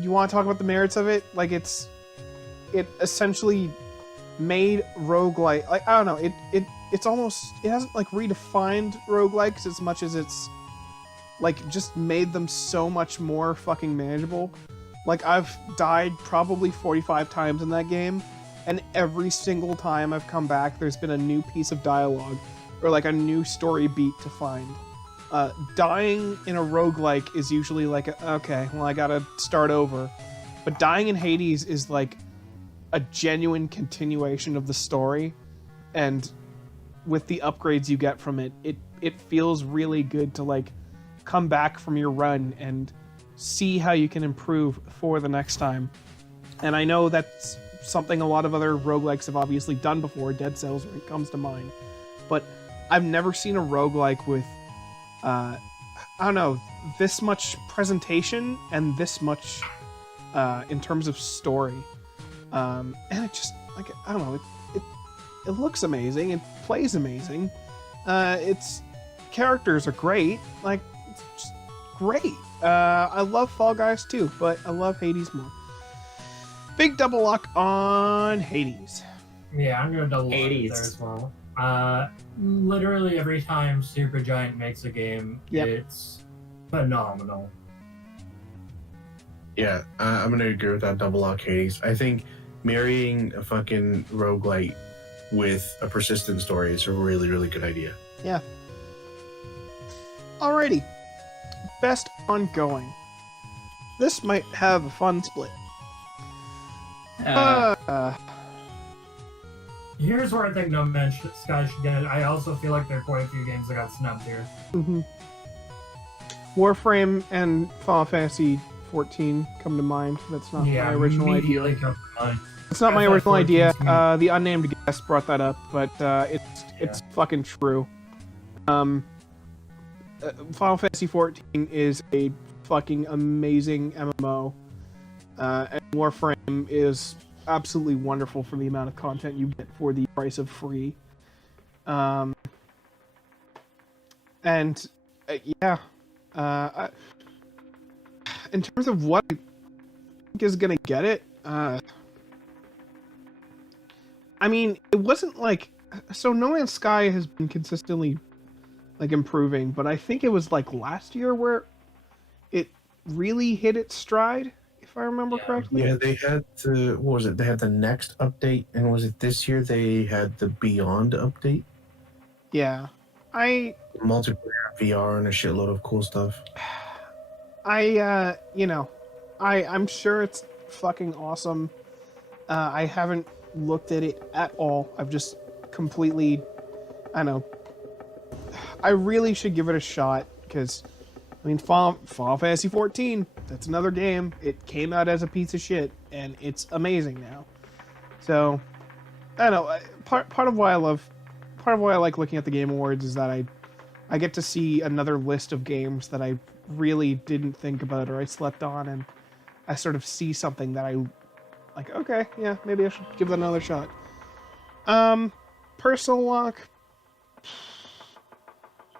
You want to talk about the merits of it? Like it essentially made roguelike. Like I don't know. It's almost, it hasn't like redefined roguelikes as much as it's like just made them so much more fucking manageable. Like I've died probably 45 times in that game, and every single time I've come back, there's been a new piece of dialogue or like a new story beat to find. Dying in a roguelike is usually like, okay, well I gotta start over. But dying in Hades is like a genuine continuation of the story, and with the upgrades you get from it, it feels really good to like come back from your run and see how you can improve for the next time. And I know that's something a lot of other roguelikes have obviously done before. Dead Cells comes to mind, but I've never seen a roguelike with I don't know, this much presentation and this much in terms of story. And it just, like, I don't know, it looks amazing, it plays amazing, its characters are great, like, it's just great. I love Fall Guys too, but I love Hades more. Big double lock on Hades. Yeah, I'm gonna double lock Hades. there as well. Literally every time Supergiant makes a game, it's phenomenal. Yeah, I'm gonna agree with that double lock Hades. I think marrying a fucking roguelite with a persistent story is a really, really good idea. Yeah. Alrighty. Best ongoing. This might have a fun split. Here's where I think No Man's Sky should get it. I also feel like there are quite a few games that got snubbed here. Mm-hmm. Warframe and Final Fantasy 14 come to mind. That's not my original idea. Come to mind. It's not my original 14's idea. gonna The unnamed guest brought that up, but it's fucking true. Final Fantasy 14 is a fucking amazing MMO, and Warframe is absolutely wonderful for the amount of content you get for the price of free. In terms of what I think is gonna get it, I mean, it wasn't like... So No Man's Sky has been consistently, like, improving, but I think it was, like, last year where it really hit its stride, if I remember correctly. Yeah, they had the... What was it? They had the next update, and was it this year they had the Beyond update? Yeah. Multiplayer VR and a shitload of cool stuff. I'm sure it's fucking awesome. I haven't looked at it at all. I've just completely... I know. I really should give it a shot, because, I mean, Final Fantasy 14, that's another game. It came out as a piece of shit, and it's amazing now. So, I don't know. Part of why I like looking at the Game Awards is that I get to see another list of games that I really didn't think about or I slept on, and I sort of see something that I like, okay, yeah, maybe I should give that another shot. Personal lock.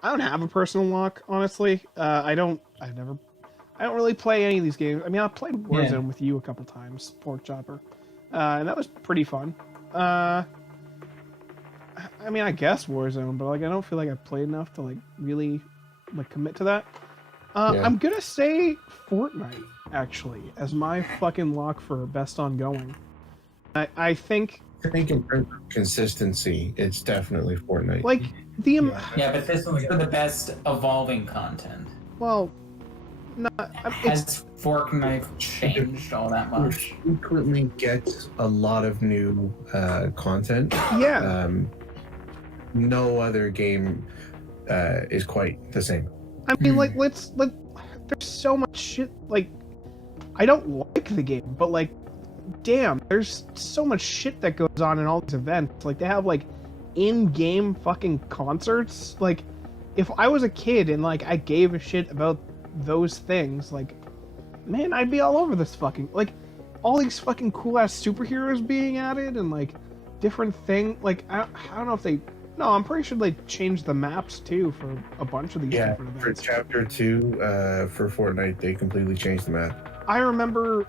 I don't have a personal lock, honestly. I don't really play any of these games. I mean, I played Warzone with you a couple times, Pork Chopper, and that was pretty fun. I mean, I guess Warzone, but like, I don't feel like I've played enough to like really like commit to that. I'm gonna say Fortnite actually as my fucking lock for best ongoing. I think in terms of consistency, it's definitely Fortnite. like the but this one's for the best evolving content. well, not Has Fortnite changed all that much? You frequently get a lot of new content. Yeah. No other game is quite the same. I mean, like, there's so much shit, like, I don't like the game, but, like, damn, there's so much shit that goes on in all these events. Like, they have, like, in-game fucking concerts. Like, if I was a kid and, like, I gave a shit about those things, like, man, I'd be all over this fucking, like, all these fucking cool-ass superheroes being added and, like, different thing, like, I don't know if they... No, I'm pretty sure they changed the maps too for a bunch of these different events. For Chapter 2, for Fortnite, they completely changed the map. I remember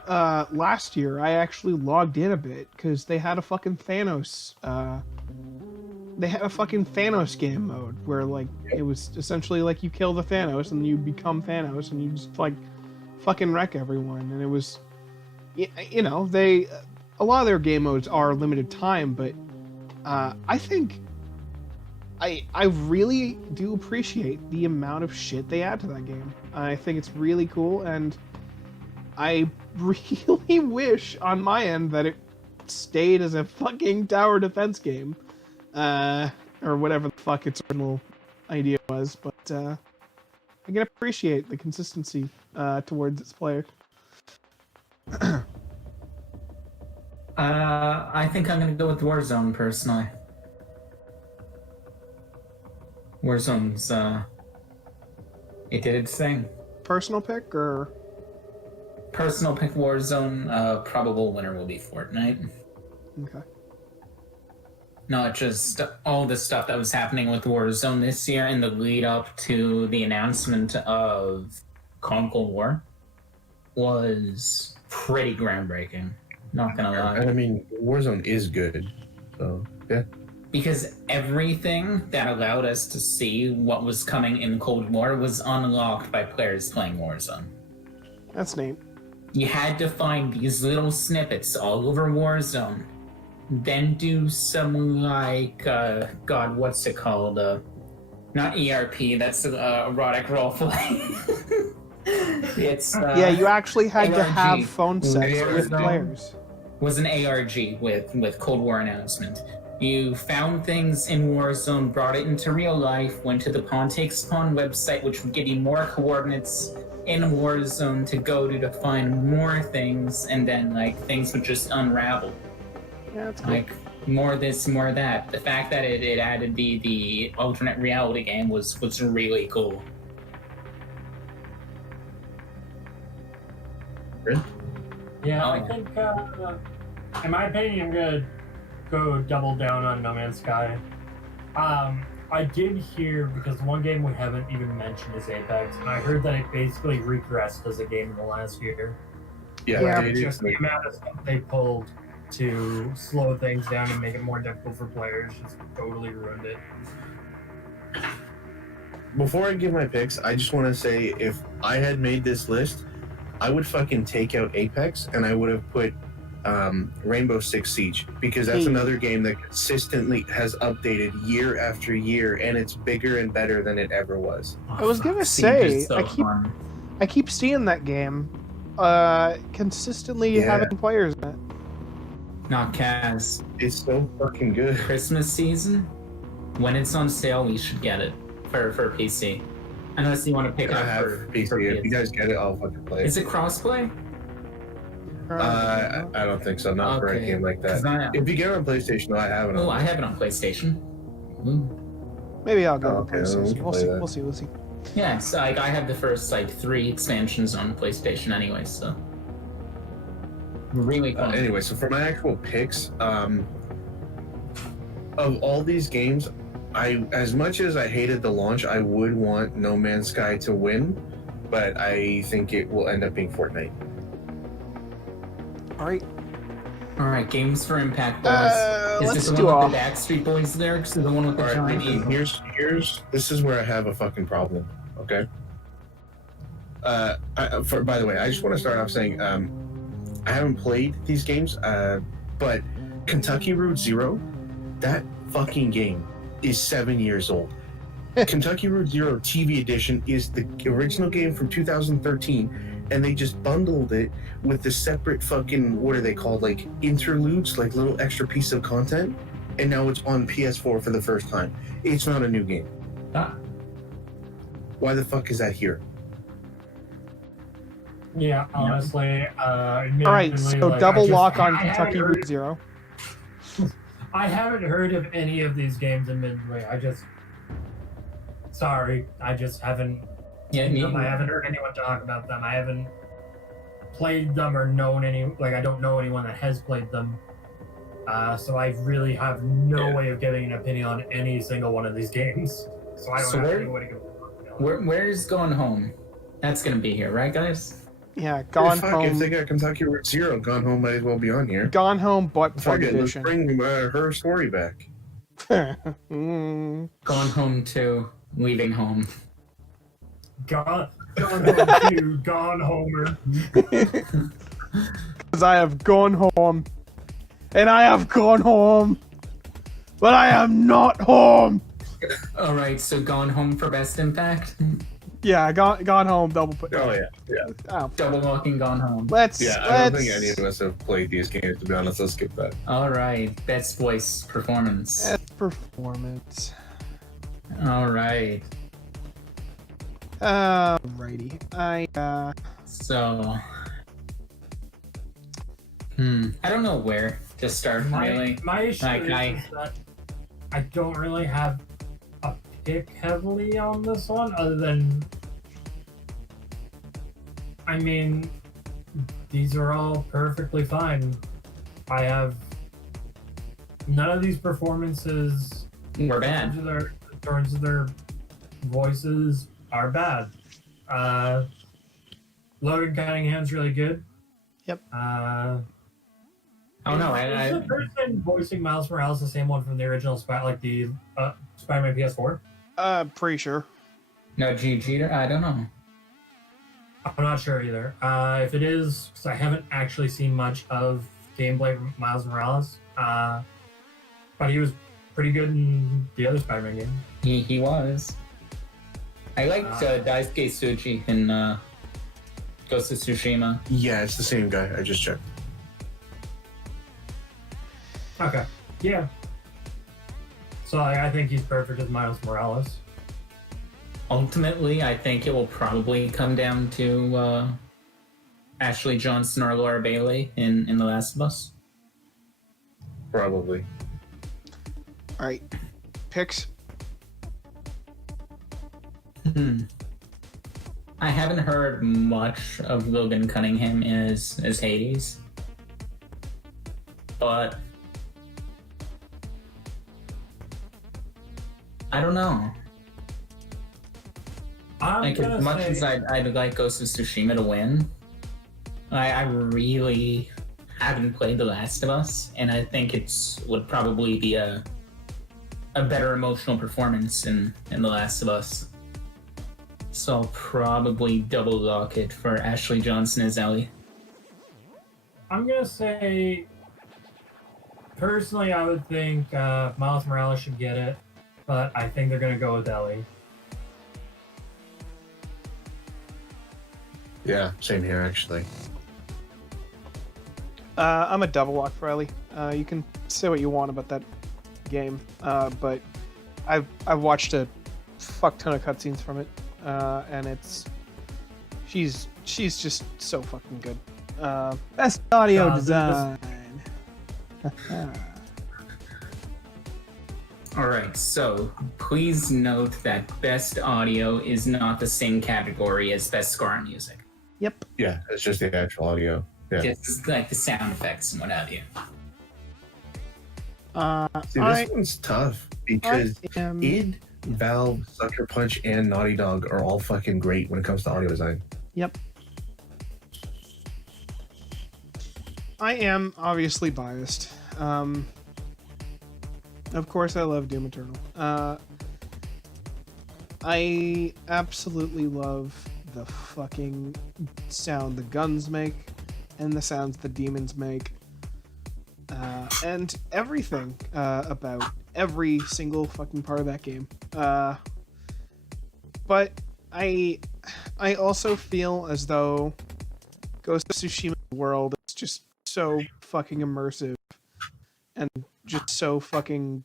last year I actually logged in a bit because they had a fucking Thanos. They had a fucking Thanos game mode where like it was essentially like you kill the Thanos and you become Thanos and you just like fucking wreck everyone. And it was, you know, a lot of their game modes are limited time, but I think. I really do appreciate the amount of shit they add to that game. I think it's really cool, and I really wish on my end that it stayed as a fucking tower defense game. Or whatever the fuck its original idea was, but I can appreciate the consistency towards its players. I think I'm gonna go with Warzone personally. Warzone's, it did its thing. Personal pick, or? Personal pick Warzone, probable winner will be Fortnite. Okay. Not just all the stuff that was happening with Warzone this year in the lead up to the announcement of Conquer War was pretty groundbreaking. Not gonna lie. I mean, Warzone is good, so, yeah. because everything that allowed us to see what was coming in Cold War was unlocked by players playing Warzone. That's neat. You had to find these little snippets all over Warzone, then do some like, God, what's it called? Not ERP, that's erotic roleplay. It's Yeah, you actually had to ARG. have phone sets with Warzone players. Was an ARG with Cold War announcement. You found things in Warzone, brought it into real life, went to the Pawn Takes Pawn website, which would give you more coordinates in Warzone to go to find more things, and then like things would just unravel. Yeah, that's cool. Like more this, more that. The fact that it added the alternate reality game was really cool. Yeah, Oh. I think, in my opinion, I'm gonna go double down on No Man's Sky. I did hear, because one game we haven't even mentioned is Apex, and I heard that it basically regressed as a game in the last year. Yeah. it is. Just the amount of stuff they pulled to slow things down and make it more difficult for players just totally ruined it. Before I give my picks, I just want to say if I had made this list, I would fucking take out Apex and I would have put Rainbow Six Siege, because that's another game that consistently has updated year after year, and it's bigger and better than it ever was. I was gonna Siege say, is so fun. I keep seeing that game consistently Yeah. having players in it. Not Kaz. It's so fucking good. Christmas season, when it's on sale, we should get it for PC. Unless you want to pick it I up have for PC. If you PS. guys get it, I'll fucking play Is it. it crossplay? I don't think so. Not for a Okay. game like that. 'Cause I- If you get it on PlayStation, I have it on. Oh, I have it on PlayStation. Maybe I'll go Oh, to okay, then we PlayStation. can We'll play see. that. We'll see. We'll see. Yeah, it's like I have the first like 3 expansions on PlayStation anyway, so really fun. Anyway, so for my actual picks, of all these games, as much as I hated the launch, I would want No Man's Sky to win, but I think it will end up being Fortnite. All right. All right, Games for Impact Boys. Is Let's this the do one a. with the Backstreet Boys lyrics, or the one with the All right, giant? here's this is where I have a fucking problem. Okay. By the way, I just want to start off saying, I haven't played these games, but Kentucky Route Zero, that fucking game is 7 years old. Kentucky Route Zero TV Edition is the original game from 2013, and they just bundled it with the separate fucking, what are they called, like interludes, like little extra piece of content, and now it's on PS4 for the first time. It's not a new game. Ah, Why the fuck is that here? Yeah, honestly, All right. So like, double lock on I haven't Kentucky heard- Route Zero. I haven't heard of any of these games admittedly. Sorry, I just haven't. yeah, I haven't heard anyone talk about them. I haven't played them or known any. Like, I don't know anyone that has played them. So I really have no way of getting an opinion on any single one of these games. So I don't So have where- any way to go. where's Going Home? That's gonna be here, right, guys? Yeah, Gone Fuck, Home. if they got Kentucky Route Zero, Gone Home might as well be on here. Gone Home, but Fuck Plug it, let's Edition. bring her story back. Mm. Gone Home 2, Leaving Home. Gone Home 2, Gone Homer. Because I have gone home, and I have gone home, but I am not home. All right, so Gone Home for Best Impact. Yeah, gone home. Double put. Oh yeah, yeah, Oh, Double locking Gone Home. let's. yeah. I let's don't think any of us have played these games, to be honest. Let's skip that. All right, Best Voice Performance. Best performance. All right. Righty. So, I don't know where to start, really. My issue Like, is that I don't really have a pick heavily on this one, other than, I mean, these are all perfectly fine. I have none of these performances We're in bad. terms of their voices are bad. Logan Cunningham's really good. Yep. Oh no, Is the person voicing Miles Morales the same one from the original the Spider-Man PS4? Pretty sure. no GG. I don't know. I'm not sure either. If it is, because I haven't actually seen much of gameplay from Miles Morales, but he was pretty good in the other Spider-Man game. He was. I liked Daisuke Tsuchi in Ghost of Tsushima. Yeah, it's the same guy. I just checked. Okay. Yeah. So I think he's perfect as Miles Morales. Ultimately, I think it will probably come down to Ashley Johnson or Laura Bailey in The Last of Us. Probably. All right, picks. I haven't heard much of Logan Cunningham as Hades, but I don't know. Like, as much as I'd like Ghost of Tsushima to win, I really haven't played The Last of Us, and I think would probably be a better emotional performance in The Last of Us. So I'll probably double lock it for Ashley Johnson as Ellie. I'm gonna say, personally, I would think Miles Morales should get it, but I think they're gonna go with Ellie. Yeah, same here actually. I'm a double lock for Ellie. You can say what you want about that game, but I've watched a fuck ton of cutscenes from it, and she's just so fucking good. Best audio design. Alright, so please note that best audio is not the same category as best score on music. Yep. Yeah, it's just the actual audio. Yeah. Just like the sound effects and what have you. See, this one's tough because id, Valve, Sucker Punch, and Naughty Dog are all fucking great when it comes to audio design. Yep. I am obviously biased. Of course, I love Doom Eternal. I absolutely love the fucking sound the guns make, and the sounds the demons make, and everything about every single fucking part of that game. But I also feel as though Ghost of Tsushima world is just so fucking immersive and just so fucking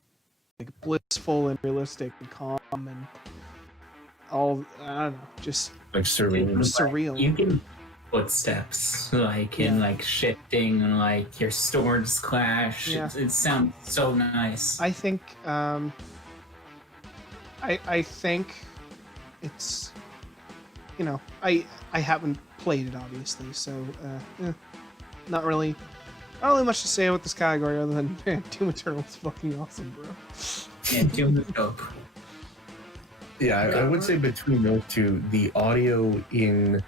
like blissful and realistic and calm and all, I don't know, just Like surreal. You can footsteps in like shifting and like your swords clash. Yeah. It sounds so nice. I think I think it's, you know, I haven't played it obviously, so not really much to say about this category other than, man, Doom Eternal is fucking awesome, bro. Yeah, Doom is dope. Yeah, I would say between those two, the audio in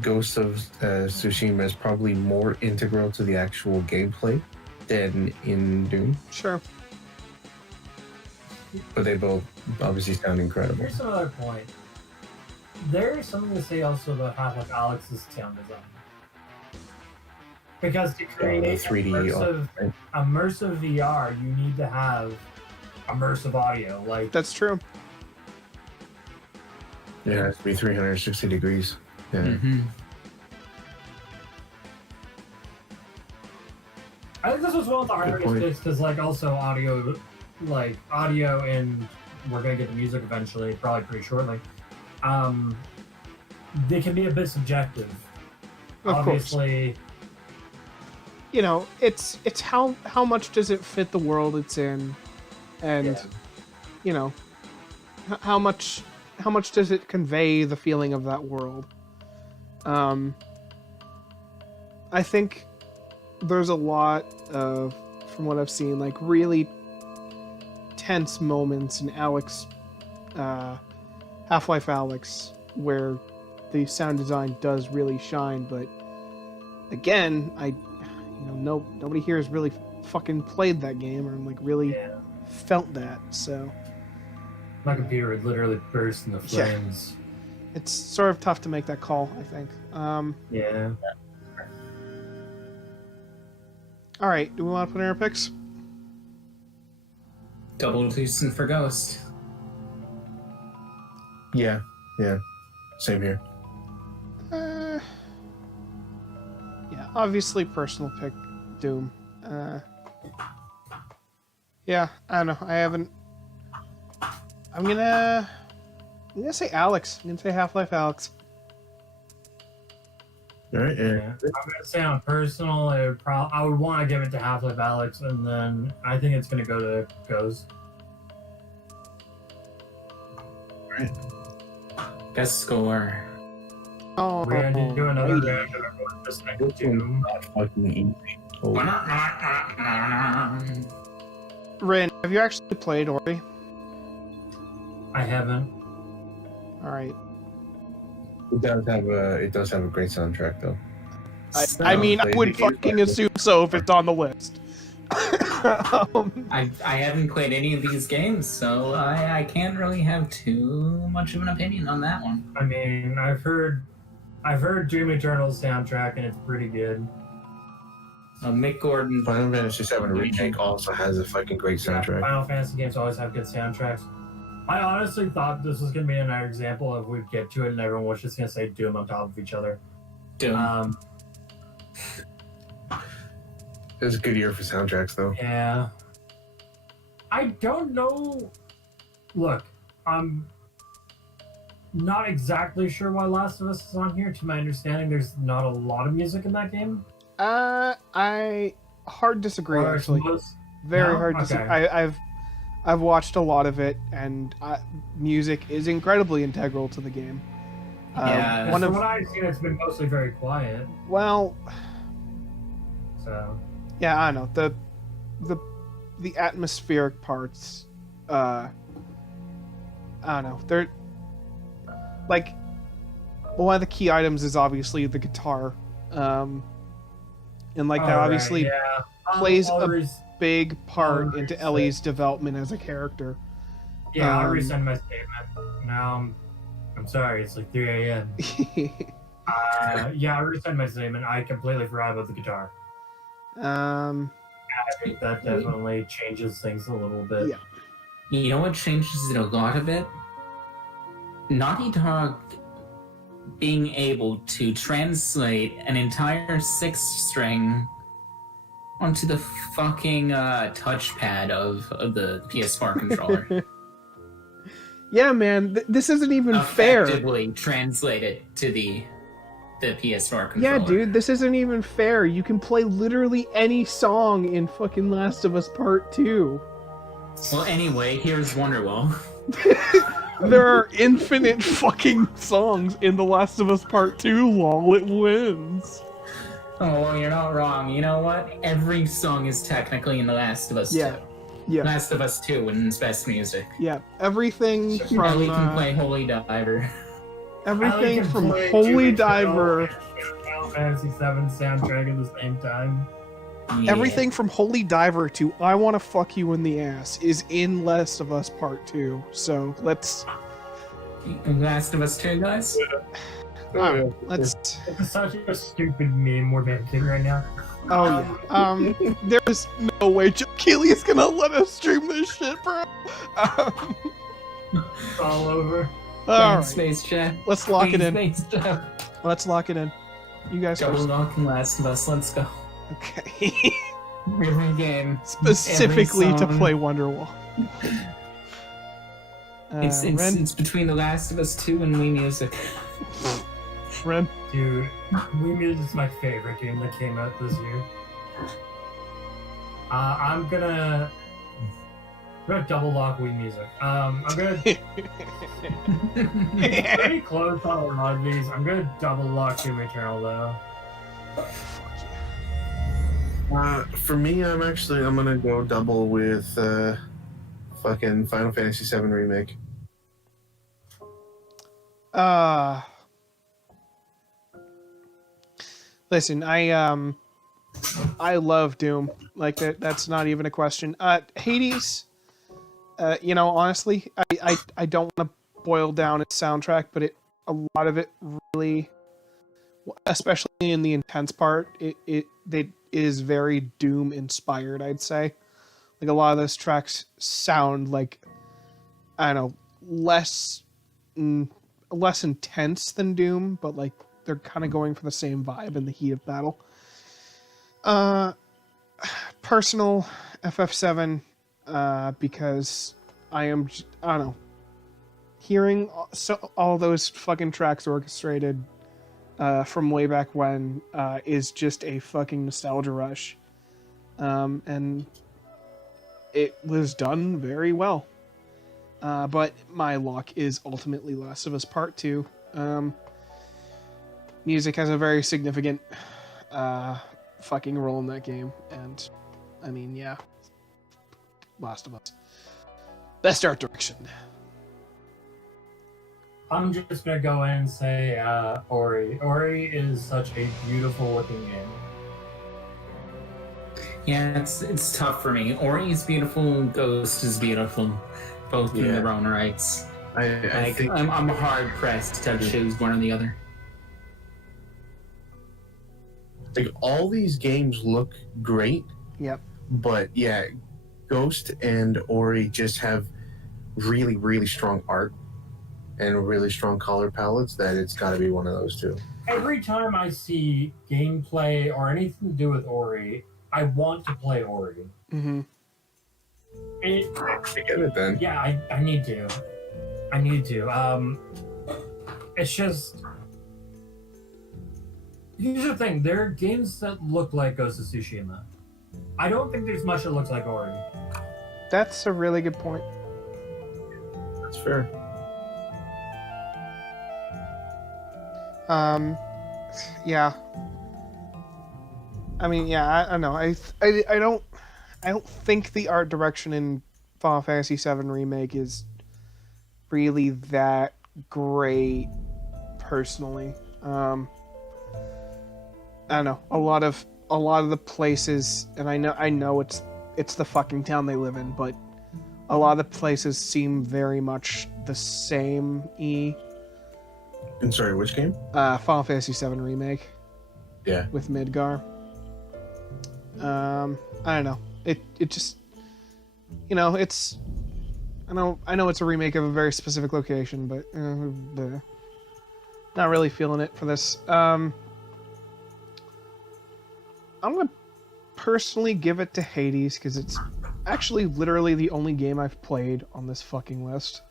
Ghost of Tsushima is probably more integral to the actual gameplay than in Doom. Sure. But they both obviously sound incredible. Here's another point. There is something to say also about how like Alex's sound design. Because to create 3D immersive VR, you need to have immersive audio. Like That's true. Yeah, it has to be 360 degrees. Yeah. Mm-hmm. I think this was one of the hardest point. bits because like also audio and we're gonna get the music eventually, probably pretty shortly. They can be a bit subjective. Of Obviously, course. You know, it's how much does it fit the world it's in, and you know, how much does it convey the feeling of that world. I think there's a lot of, from what I've seen, like really tense moments in Alex, Half-Life Alyx, where the sound design does really shine, but again, nobody here has really fucking played that game or like really Yeah. felt that. So My computer would literally burst into Yeah. flames. it's sort of tough to make that call, I think. Yeah. All right, do we want to put in our picks? Double Deucin for Ghost. Yeah. Same here. Yeah, obviously personal pick, Doom. Yeah, I don't know. I'm gonna say Alex. I'm gonna say Half-Life Alex. All right. Yeah. I'm gonna say on personal, I would want to give it to Half-Life Alex, and then I think it's gonna go to Ghost. Best score. Oh, We're gonna do another righty. round of everyone just like Doom. Not fucking easy. Oh, Rin, have you actually played Ori? I haven't. All right. it does have a great soundtrack though. I mean, I played would the game, fucking but- assume so if it's on the list. I haven't played any of these games, so I can't really have too much of an opinion on that one. I mean, I've heard Doom Eternal's soundtrack, and it's pretty good. So Mick Gordon. Final Fantasy VII Remake also has a fucking great Yeah, soundtrack. Final Fantasy games always have good soundtracks. I honestly thought this was gonna be another example of we'd get to it and everyone was just gonna say Doom on top of each other. Doom. It was a good year for soundtracks though. Yeah. I don't know. Look, I'm not exactly sure why Last of Us is on here. To my understanding, there's not a lot of music in that game. I hard disagree Or actually. Very No? hard Okay. disagree. I've watched a lot of it, and music is incredibly integral to the game. Yeah. One From of what I've seen, it's been mostly very quiet. well, So yeah, I know the atmospheric parts. I don't know. They're like one of the key items is obviously the guitar, and like that Alright, obviously yeah. plays I'll a res- big part I'll into resend- Ellie's development as a character. Yeah, I'll um, resend my statement. Now, I'm sorry, it's like 3 a.m. Yeah, I'll resend my statement. I completely forgot about the guitar. I think that definitely changes things a little bit. Yeah. You know what changes it a lot of it? Naughty Dog being able to translate an entire 6-string onto the fucking touchpad of the PS4 controller. Yeah, man, this isn't even fair. Effectively translate it to the PS4 controller. Yeah, dude, this isn't even fair. You can play literally any song in fucking Last of Us Part 2. Well, anyway, here's Wonderwall. There are infinite fucking songs in The Last of Us Part 2, lol, it wins. Oh, well, you're not wrong. You know what? Every song is technically in The Last of Us 2. Yeah, Last of Us 2 wins Best Music. yeah. Everything Ellie from can play Holy Diver. everything can from play Holy Doom Diver, Eternal and Final Fantasy VII soundtrack at the same time. Yeah. everything from Holy Diver to I Wanna Fuck You in the Ass is in Last of Us Part 2. So let's Last of Us 2, guys? let's This is such a stupid meme we're making right now. oh yeah. There's no way Joe Keighley is gonna let us stream this shit, bro. It's all over. All right. Space Chat. Let's lock it in. Space Chat. Let's lock it in. You guys Double first. Lock Last of Us, let's go. Okay. Every game. Specifically to song. play Wonderwall. Ren? It's between The Last of Us 2 and Wii Music. Ren? Dude, Wii Music is my favorite game that came out this year. I'm gonna double lock Wii Music. I'm gonna pretty close on a lot of these. I'm gonna double lock Doom Eternal though. For me, I'm gonna go double with fucking Final Fantasy VII Remake. Listen, I love Doom. Like that's not even a question. Hades. Honestly, I don't want to boil down its soundtrack, but a lot of it really, especially in the intense part, it is very Doom inspired. I'd say, like a lot of those tracks sound like, I don't know, less intense than Doom, but like they're kind of going for the same vibe in the heat of battle. Personal FF7, because I don't know, hearing all those fucking tracks orchestrated from way back when is just a fucking nostalgia rush. And it was done very well. But my lock is ultimately Last of Us Part 2. Music has a very significant fucking role in that game, and I mean, yeah, Last of Us. Best art direction. I'm just gonna go in and say Ori. Ori is such a beautiful looking game. Yeah, it's tough for me. Ori is beautiful, Ghost is beautiful, both in their own rights. I think I'm hard pressed to choose one or the other. like all these games look great. Yep. But yeah, Ghost and Ori just have really, really strong art and really strong color palettes that it's got to be one of those two. Every time I see gameplay or anything to do with Ori, I want to play Ori. Mm-hmm. I get it then. Yeah, I need to. I need to. It's just... Here's the thing. There are games that look like Ghost of Tsushima. I don't think there's much that looks like Ori. That's a really good point. That's fair. Yeah. I mean, yeah, I don't know. I don't think the art direction in Final Fantasy VII Remake is really that great, personally. I don't know. A lot of the places, and I know it's the fucking town they live in, but a lot of the places seem very much the same. And sorry, which game? Final Fantasy VII Remake. Yeah. With Midgar. I don't know. It just, it's, I know it's a remake of a very specific location, but not really feeling it for this. I'm gonna personally give it to Hades because it's actually literally the only game I've played on this fucking list.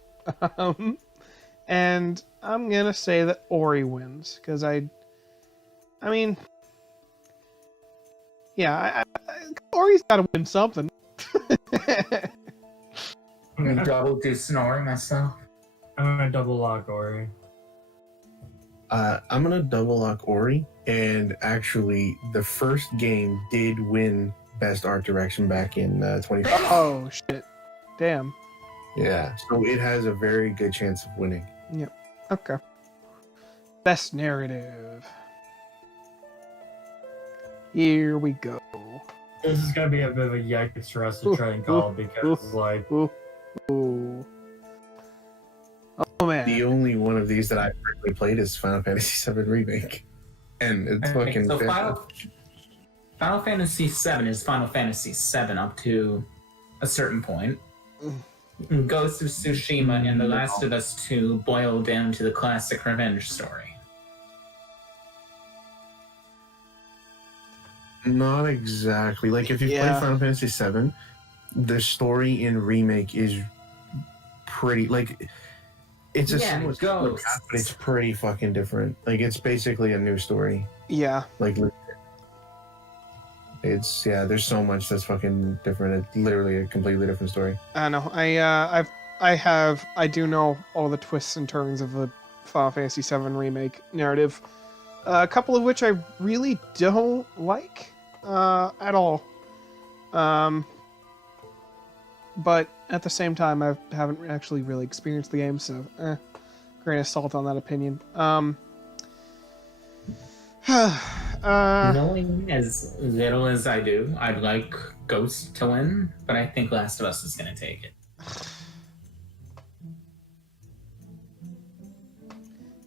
And I'm gonna say that Ori wins because I mean, yeah, Ori's gotta win something. I'm gonna double deuce Ori myself. I'm gonna double lock Ori. I'm gonna double lock Ori, and actually, the first game did win Best Art Direction back in 2015. Oh shit! Damn. Yeah, so it has a very good chance of winning. Yep. Okay. Best narrative. Here we go. This is gonna be a bit of a yikes for us to try and call because, like, Ooh. Oh man. The only one of these that I've personally played is Final Fantasy VII Remake, and it's fucking. So Final Fantasy VII is Final Fantasy VII up to a certain point. Ghost of Tsushima and The Last of Us 2 boil down to the classic revenge story. Not exactly. Like, if you play Final Fantasy VII, the story in Remake is pretty, like, it's a similar Ghost, but it's pretty fucking different. Like, it's basically a new story. Yeah. Like, it's, there's so much that's fucking different. It's literally a completely different story. I know. I do know all the twists and turns of the Final Fantasy VII Remake narrative. A couple of which I really don't like at all. But at the same time, I haven't actually really experienced the game, so grain of salt on that opinion. Knowing as little as I do, I'd like Ghost to win, but I think Last of Us is going to take it.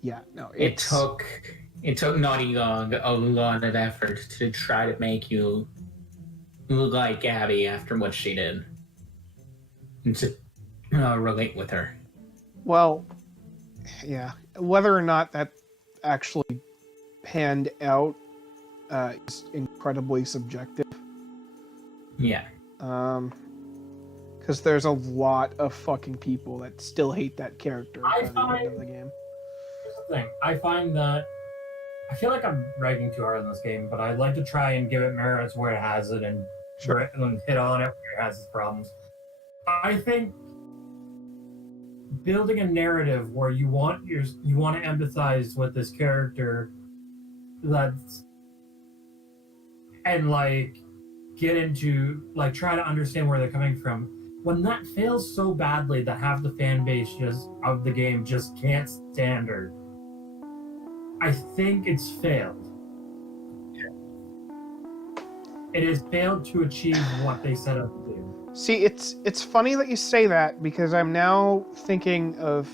Yeah, no, It took Naughty Dog a lot of effort to try to make you like Abby after what she did, and to relate with her. Well, yeah, whether or not that actually panned out is incredibly subjective. Yeah. Because there's a lot of fucking people that still hate that character by the end of the game. Here's the thing. I find that I feel like I'm ragging too hard on this game, but I'd like to try and give it merits where it has it and hit on it where it has its problems. I think building a narrative where you want to empathize with this character, and like get into like try to understand where they're coming from. When that fails so badly that half the fan base of the game just can't stand her, I think it's failed. Yeah. It has failed to achieve what they set out to do. See, it's funny that you say that because I'm now thinking of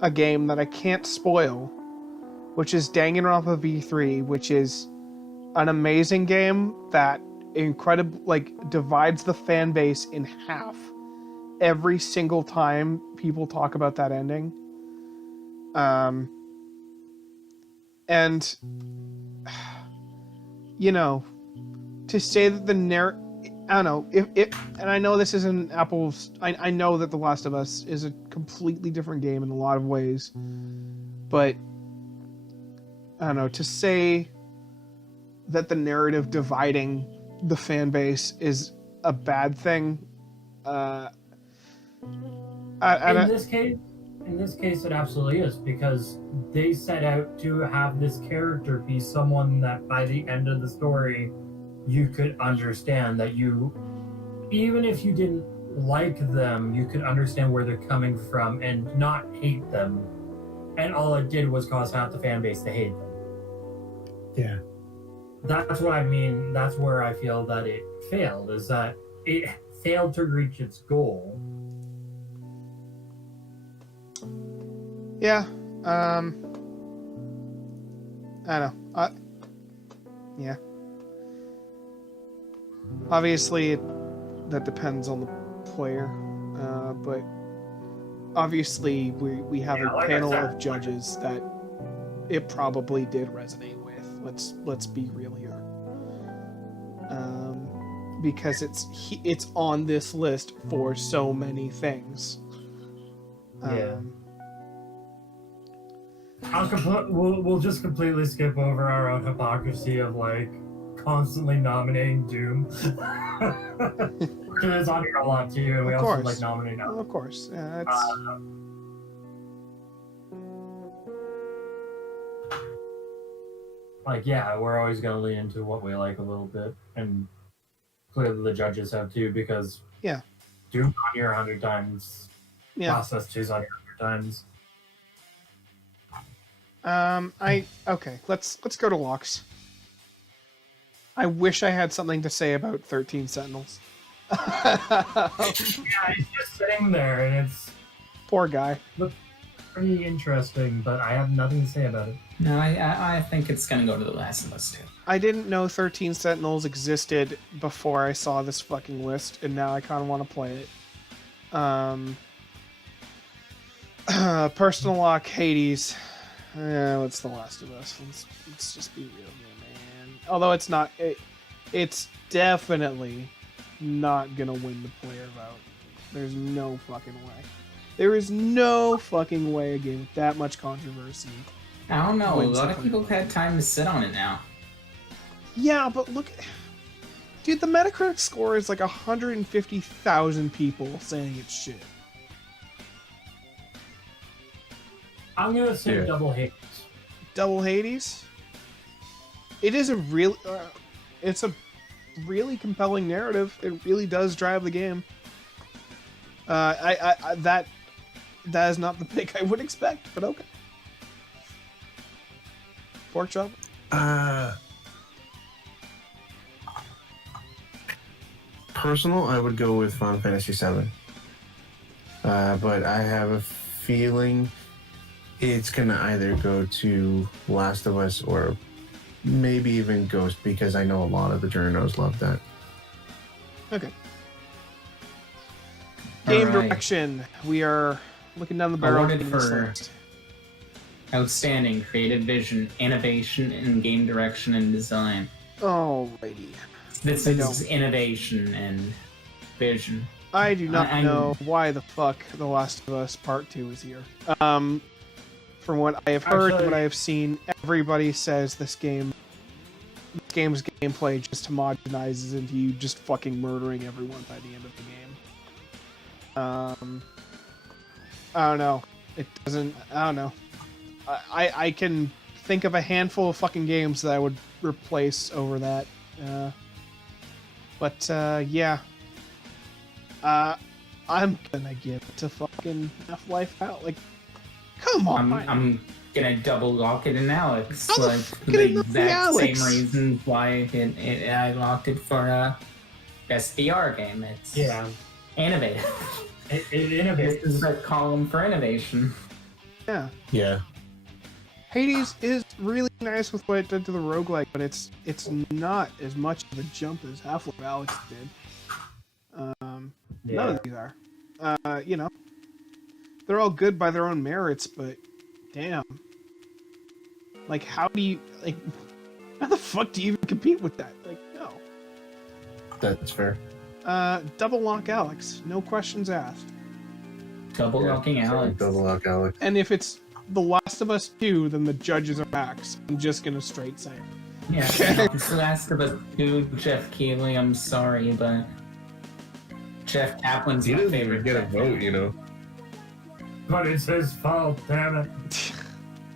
a game that I can't spoil, which is Danganronpa V3, which is an amazing game that divides the fan base in half every single time people talk about that ending. And to say that the I don't know and I know this isn't apples. I know that The Last of Us is a completely different game in a lot of ways, but I don't know, to say that the narrative dividing the fan base is a bad thing. In this case, it absolutely is, because they set out to have this character be someone that by the end of the story, you could understand that even if you didn't like them, you could understand where they're coming from and not hate them. And all it did was cause half the fan base to hate them. Yeah. That's what I mean. That's where I feel that it failed, is that it failed to reach its goal. Yeah. I don't know. Yeah. Obviously, that depends on the player, but obviously we have a panel of judges that it probably did resonate with. Let's be real here, because it's on this list for so many things. Yeah. We'll just completely skip over our own hypocrisy of like constantly nominating Doom. Because it's on here a lot too, and we also like nominate now. Of course, yeah. It's... we're always gonna lean into what we like a little bit, and clearly the judges have too, because Doom's on here 100 times. Last of Us 2's on here 100 times. Okay, let's go to locks. I wish I had something to say about 13 Sentinels. He's just sitting there, and it's poor guy. Looks pretty interesting, but I have nothing to say about it. No, I think it's gonna go to The Last of Us 2. I didn't know 13 Sentinels existed before I saw this fucking list, and now I kind of want to play it. Personal lock, Hades. What's The Last of Us? Let's just be real here, man. Although it's not, it's definitely not gonna win the player vote. There's no fucking way. There is no fucking way a game with that much controversy. I don't know. A lot of people have had time to sit on it now. Yeah, but look, dude, the Metacritic score is like 150,000 people saying it's shit. I'm gonna say Double Hades. Double Hades? It is it's a really compelling narrative. It really does drive the game. That is not the pick I would expect, but okay. Pork chop? personal, I would go with Final Fantasy VII. But I have a feeling it's gonna either go to Last of Us or maybe even Ghost, because I know a lot of the journos love that. Okay. Game All right. direction. We are looking down the barrel Awarded of this for- list. Outstanding creative vision, innovation in game direction and design. Alrighty. This I is don't. innovation and vision. I do not I'm- know why the fuck The Last of Us Part 2 is here. From what I have heard, Actually- what I have seen, everybody says this game's gameplay just homogenizes into you just fucking murdering everyone by the end of the game. I don't know. It doesn't. I don't know. I can think of a handful of fucking games that I would replace over that. But yeah. I'm gonna give it to fucking Half-Life out. Like, come on. I'm gonna double lock it in Alex. How the Like fuck the did it not be exact same Alex? reason why I locked it for best VR game. It's Yeah, innovative. it This innovates. is a column for innovation. Yeah. Yeah. Hades is really nice with what it did to the roguelike, but it's not as much of a jump as Half-Life Alex did. None of these are. You know, they're all good by their own merits, but damn. Like, how do you, like, how the fuck do you even compete with that? Like, no. That's fair. Double lock Alex, no questions asked. Double locking Alex. Double lock Alex. And if it's The Last of Us 2, then the judges are Max. I'm just gonna straight say it. Yeah, it's The Last of Us 2, Jeff Keighley. I'm sorry, but Jeff Kaplan's He my doesn't favorite. even get a Jeff vote, Kaplan. you know. But it's his fault, damn it.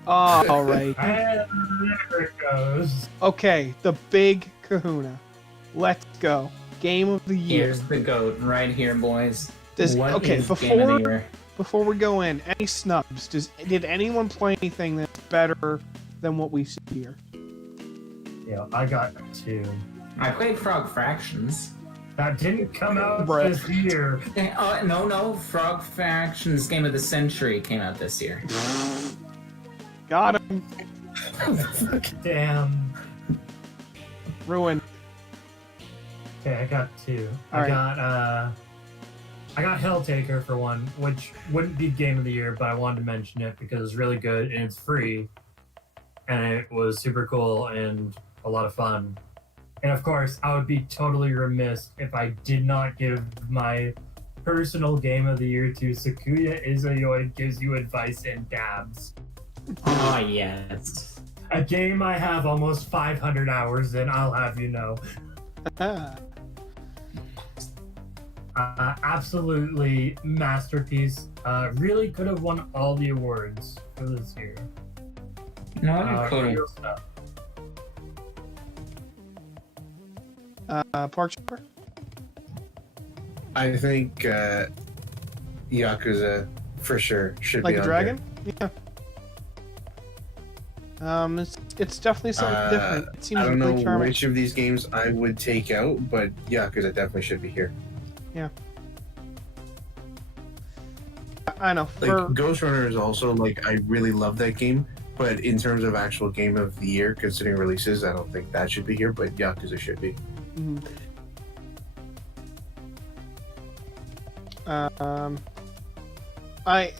Oh, all right. And there it goes. Okay, the big kahuna. Let's go. Game of the year. Here's the goat right here, boys. Okay, Game of the year? before we go in, any snubs? Did anyone play anything that's better than what we see here? Yeah, I got 2. I played Frog Fractions. That didn't come out Bruh. this year. No, Frog Fractions Game of the Century came out this year. Got him. Damn. Ruin. Okay, I got 2. All right. I got Helltaker for one, which wouldn't be Game of the Year, but I wanted to mention it because it's really good and it's free, and it was super cool and a lot of fun. And of course, I would be totally remiss if I did not give my personal Game of the Year to Sakuya Izayoi Gives You Advice and Dabs. Oh, yes. A game I have almost 500 hours in, I'll have you know. Absolutely masterpiece. Really could have won all the awards for this year. No, cool. Real stuff. Park Chopper? I think Yakuza for sure should Like be a on dragon? Yeah. It's definitely something different. It I seems don't really know charming. which of these games I would take out, but Yakuza definitely should be here. I know. Like Ghost Runner is also like I really love that game, but in terms of actual game of the year, considering releases, I don't think that should be here. But Yakuza should be. Mhm. I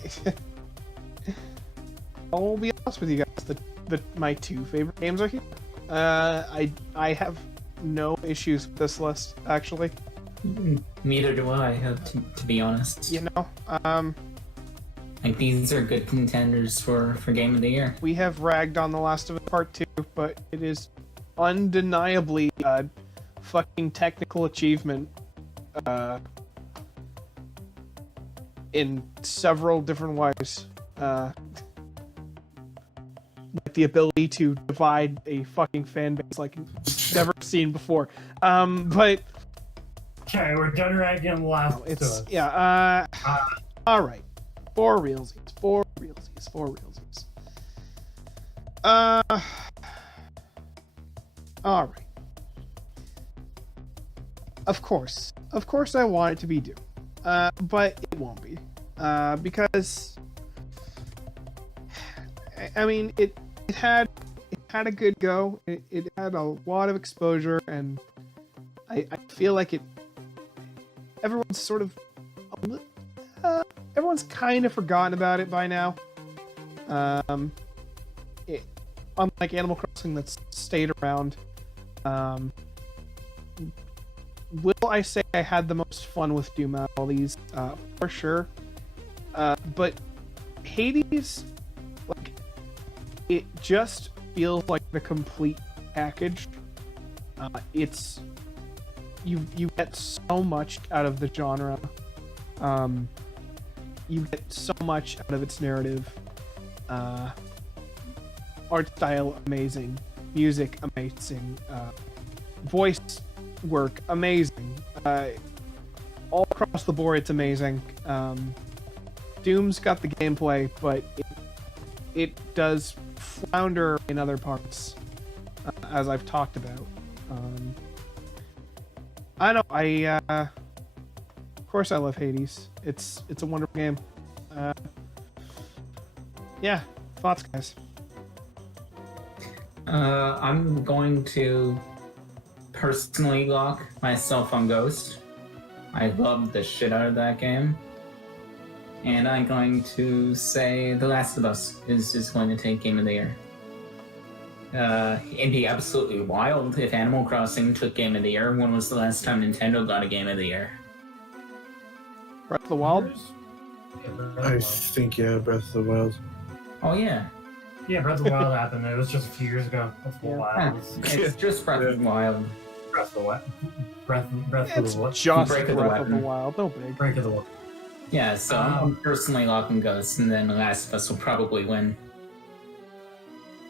will be honest with you guys. My 2 favorite games are here. I have no issues with this list actually. Neither do I, to be honest. You know, Like, these are good contenders for Game of the Year. we have ragged on The Last of Us Part 2, but it is undeniably a fucking technical achievement in several different ways. Like the ability to divide a fucking fan base like never seen before. But Okay, we're done ranking the last. it's yeah. All right, for realsies. All right. Of course, Of course, I want it to be Doom, but it won't be, because I mean it had a good go. It had a lot of exposure, and I feel like everyone's sort of everyone's kind of forgotten about it by now. Unlike Animal Crossing that's stayed around. Will I say I had the most fun with Doom out of all these? For sure. But Hades, like, it just feels like the complete package. It's you get so much out of the genre. You get so much out of its narrative. Art style amazing, music amazing, voice work amazing, all across the board it's amazing. Doom's got the gameplay, but it does flounder in other parts, as I've talked about. I don't know, of course I love Hades. It's a wonderful game. Yeah, thoughts, guys? I'm going to personally lock myself on Ghost. I loved the shit out of that game. And I'm going to say The Last of Us is just going to take Game of the Year. It'd be absolutely wild if Animal Crossing took Game of the Year. When was the last time Nintendo got a Game of the Year? Breath of the Wild? Yeah, Breath of the I Wild. think, yeah, Breath of the Wild. Oh yeah. Yeah, Breath of the Wild happened. It was just a few years ago. That's a Yeah. while. It's just Breath of the Wild. Breath of the Wild. Breath of It's the Wild. just Break of the Breath of the Weapon. Wild. No big. Break of the Wild. Yeah, so I'm personally locking Ghost, and then The Last of Us will probably win.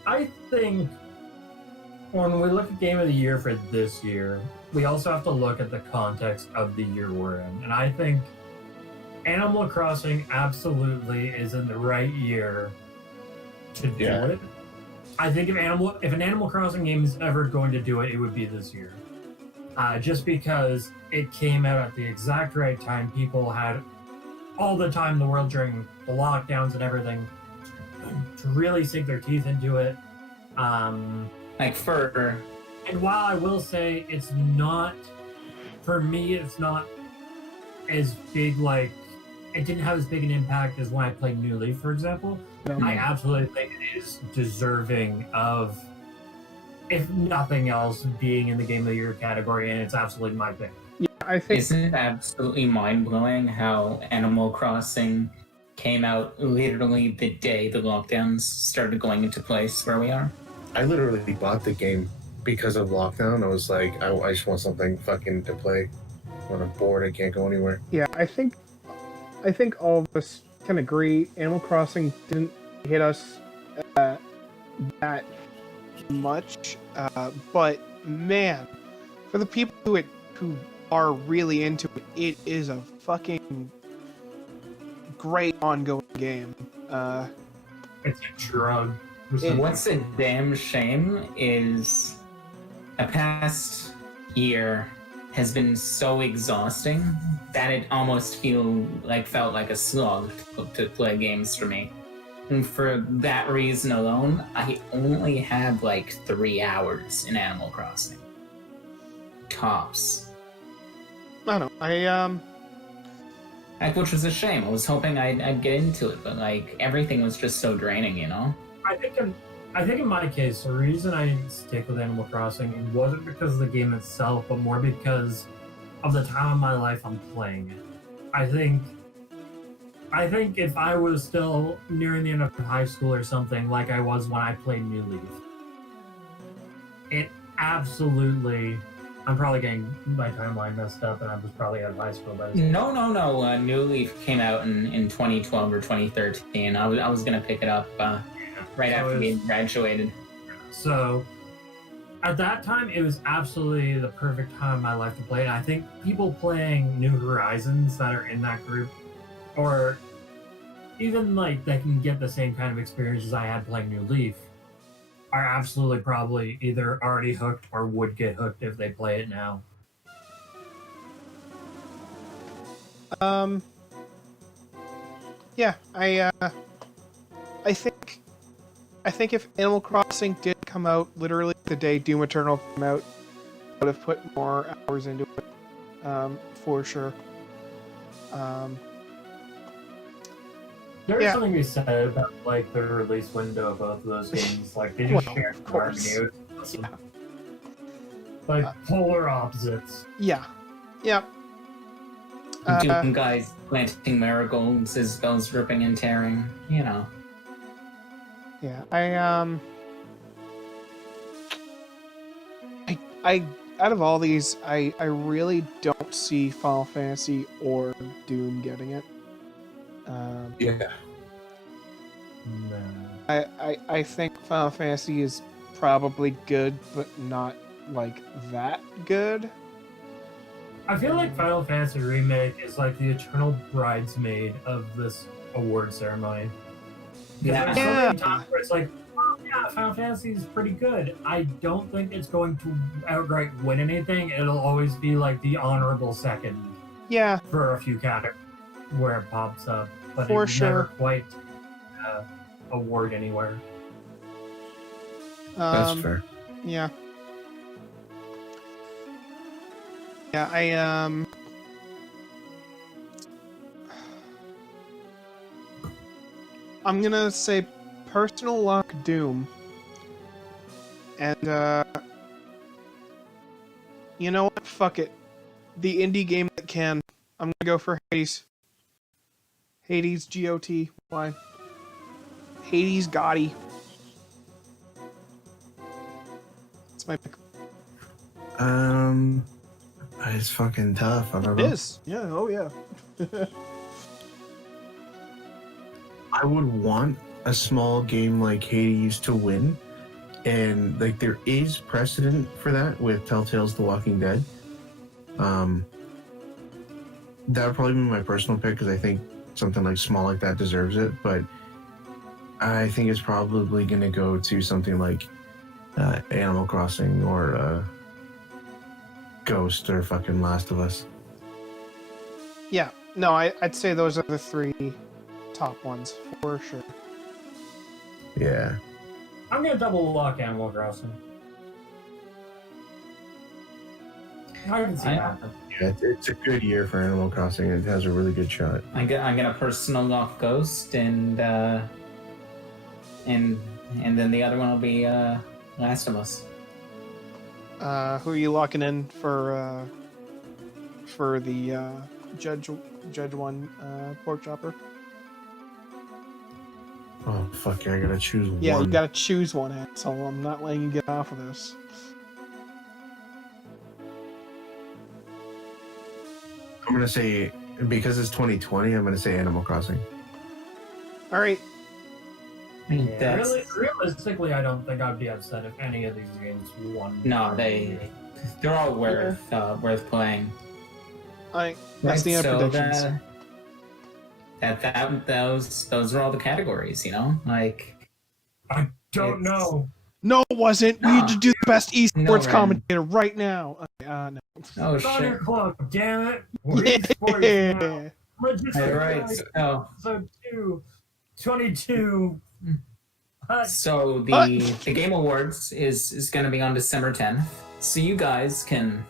I think when we look at Game of the Year for this year, we also have to look at the context of the year we're in. And I think Animal Crossing absolutely is in the right year to do Yeah. it. I think if an Animal Crossing game is ever going to do it, it would be this year. Just because it came out at the exact right time. People had all the time in the world during the lockdowns and everything to really sink their teeth into it. Like for And while I will say it's not, for me, it's not as big, like, it didn't have as big an impact as when I played New Leaf, for example. I absolutely think it is deserving of, if nothing else, being in the Game of the Year category, and it's absolutely my pick. Yeah, I think Isn't it absolutely mind-blowing how Animal Crossing came out literally the day the lockdowns started going into place where we are? I literally bought the game because of lockdown. I was like, I just want something fucking to play. When I'm bored, I can't go anywhere. Yeah, I think all of us can agree Animal Crossing didn't hit us that much, but man, for the people who are really into it, it is a fucking great ongoing game. It's a drug. What's a damn shame is the past year has been so exhausting that it almost felt like a slog to play games for me. And for that reason alone, I only had like 3 hours in Animal Crossing. Tops. I don't know. Which was a shame. I was hoping I'd get into it, but like everything was just so draining, you know? I think in my case, the reason I didn't stick with Animal Crossing wasn't because of the game itself, but more because of the time of my life I'm playing it. I think if I was still nearing the end of high school or something, like I was when I played New Leaf, it absolutely... I'm probably getting my timeline messed up, and I was probably out of high school by this time. No. New Leaf came out in 2012 or 2013. I was gonna pick it up right So after it we was- graduated. So at that time, it was absolutely the perfect time of my life to play it. I think people playing New Horizons that are in that group, or even like that can get the same kind of experience as I had playing New Leaf, are absolutely probably either already hooked or would get hooked if they play it now. Yeah, I think if Animal Crossing did come out literally the day Doom Eternal came out, I would have put more hours into it, for sure. There's Yeah. something to be said about like the release window of both of those games. Like they just share Of course. harmony. Like polar opposites. Yeah. Yeah. Doom guys planting marigolds, Isabel's ripping and tearing, you know. Yeah, I out of all these, I really don't see Final Fantasy or Doom getting it. Yeah. No. I think Final Fantasy is probably good, but not like that good. I feel like Final Fantasy Remake is like the eternal bridesmaid of this award ceremony. Yeah. There's so many times where it's like, oh yeah, Final Fantasy is pretty good. I don't think it's going to outright win anything. It'll always be like the honorable second Yeah, for a few categories where it pops up, but For it's sure. never quite award anywhere. That's fair. Yeah. Yeah, I'm gonna say Personal Luck Doom. And, you know what? Fuck it. The indie game that can. I'm gonna go for Hades. Hades, GOT. Why? Hades Gotti. That's my pick. It's fucking tough. I don't It know. is. Yeah, oh yeah. I would want a small game like Hades to win, and like there is precedent for that with Telltale's The Walking Dead. That would probably be my personal pick because I think something like small like that deserves it. But I think it's probably going to go to something like Animal Crossing or Ghost or fucking Last of Us. Yeah. No, I'd say those are the three top ones for sure. Yeah. I'm gonna double lock Animal Crossing. I can see that. Yeah, it's a good year for Animal Crossing. It has a really good shot. I'm gonna personal lock Ghost, and then the other one will be Last of Us. Who are you locking in for the Judge One pork chopper? Oh fuck yeah! I gotta choose Yeah, one. you gotta choose one, asshole. I'm not letting you get off of this. I'm gonna say because it's 2020. I'm gonna say Animal Crossing. All right. Yeah, That's- realistically, I don't think I'd be upset if any of these games won. No, they're all worth playing. That's the end of so predictions. those are all the categories, you know? Like, I don't know. No, it wasn't. We need to do the best esports No, Ren. commentator right now. No. oh Thunder shit. Club, damn it! We're esports now. Yeah. Logistic Alright, so episode 2, 22. So the Game Awards is going to be on December 10th. So you guys can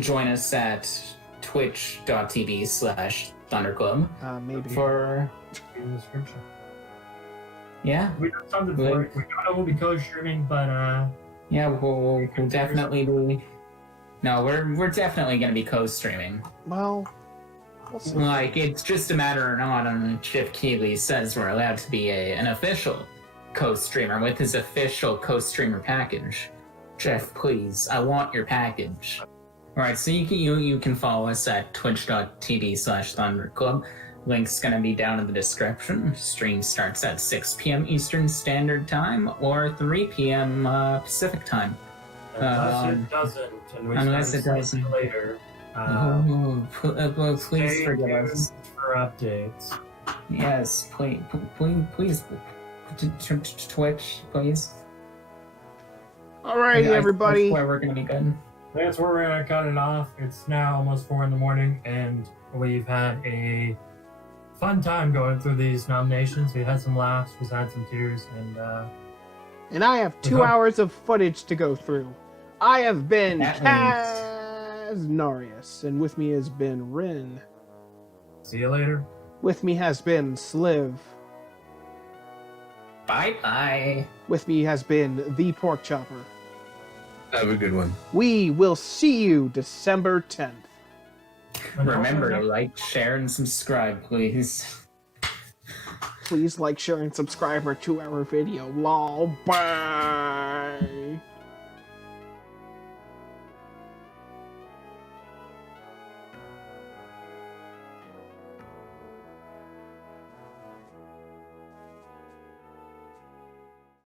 join us at twitch.tv/thunderclub Maybe. for In the description. yeah. We got something for it. We don't know we'll be co-streaming, but Yeah, we'll definitely be. No, we're definitely going to be co-streaming. Well, we'll see. Like, it's just a matter of not on Chip Keeley says we're allowed to be an official co-streamer with his official co-streamer package. Jeff, please, I want your package. Alright, so you can follow us at twitch.tv/thunderclub. Link's gonna be down in the description. Stream starts at 6 p.m. Eastern Standard Time or 3 p.m. Pacific Time. unless it doesn't, and we unless start it doesn't. slightly later. Please Stay forgive tuned us. for updates. Yes, please, Twitch, please. Alrighty, everybody. That's where we're gonna be good. That's where we're gonna cut it off. It's now almost 4 in the morning, and We've had a fun time going through these nominations. We've had some laughs, we've had some tears, And I have 2 hours of footage to go through. I have been That Narius, and with me has been Rin. see you later. With me has been Sliv. Bye-bye. With me has been the Pork Chopper. Have a good one. We will see you December 10th. Remember to like, share, and subscribe, please. Please like, share, and subscribe our 2-hour video. Lol. Bye.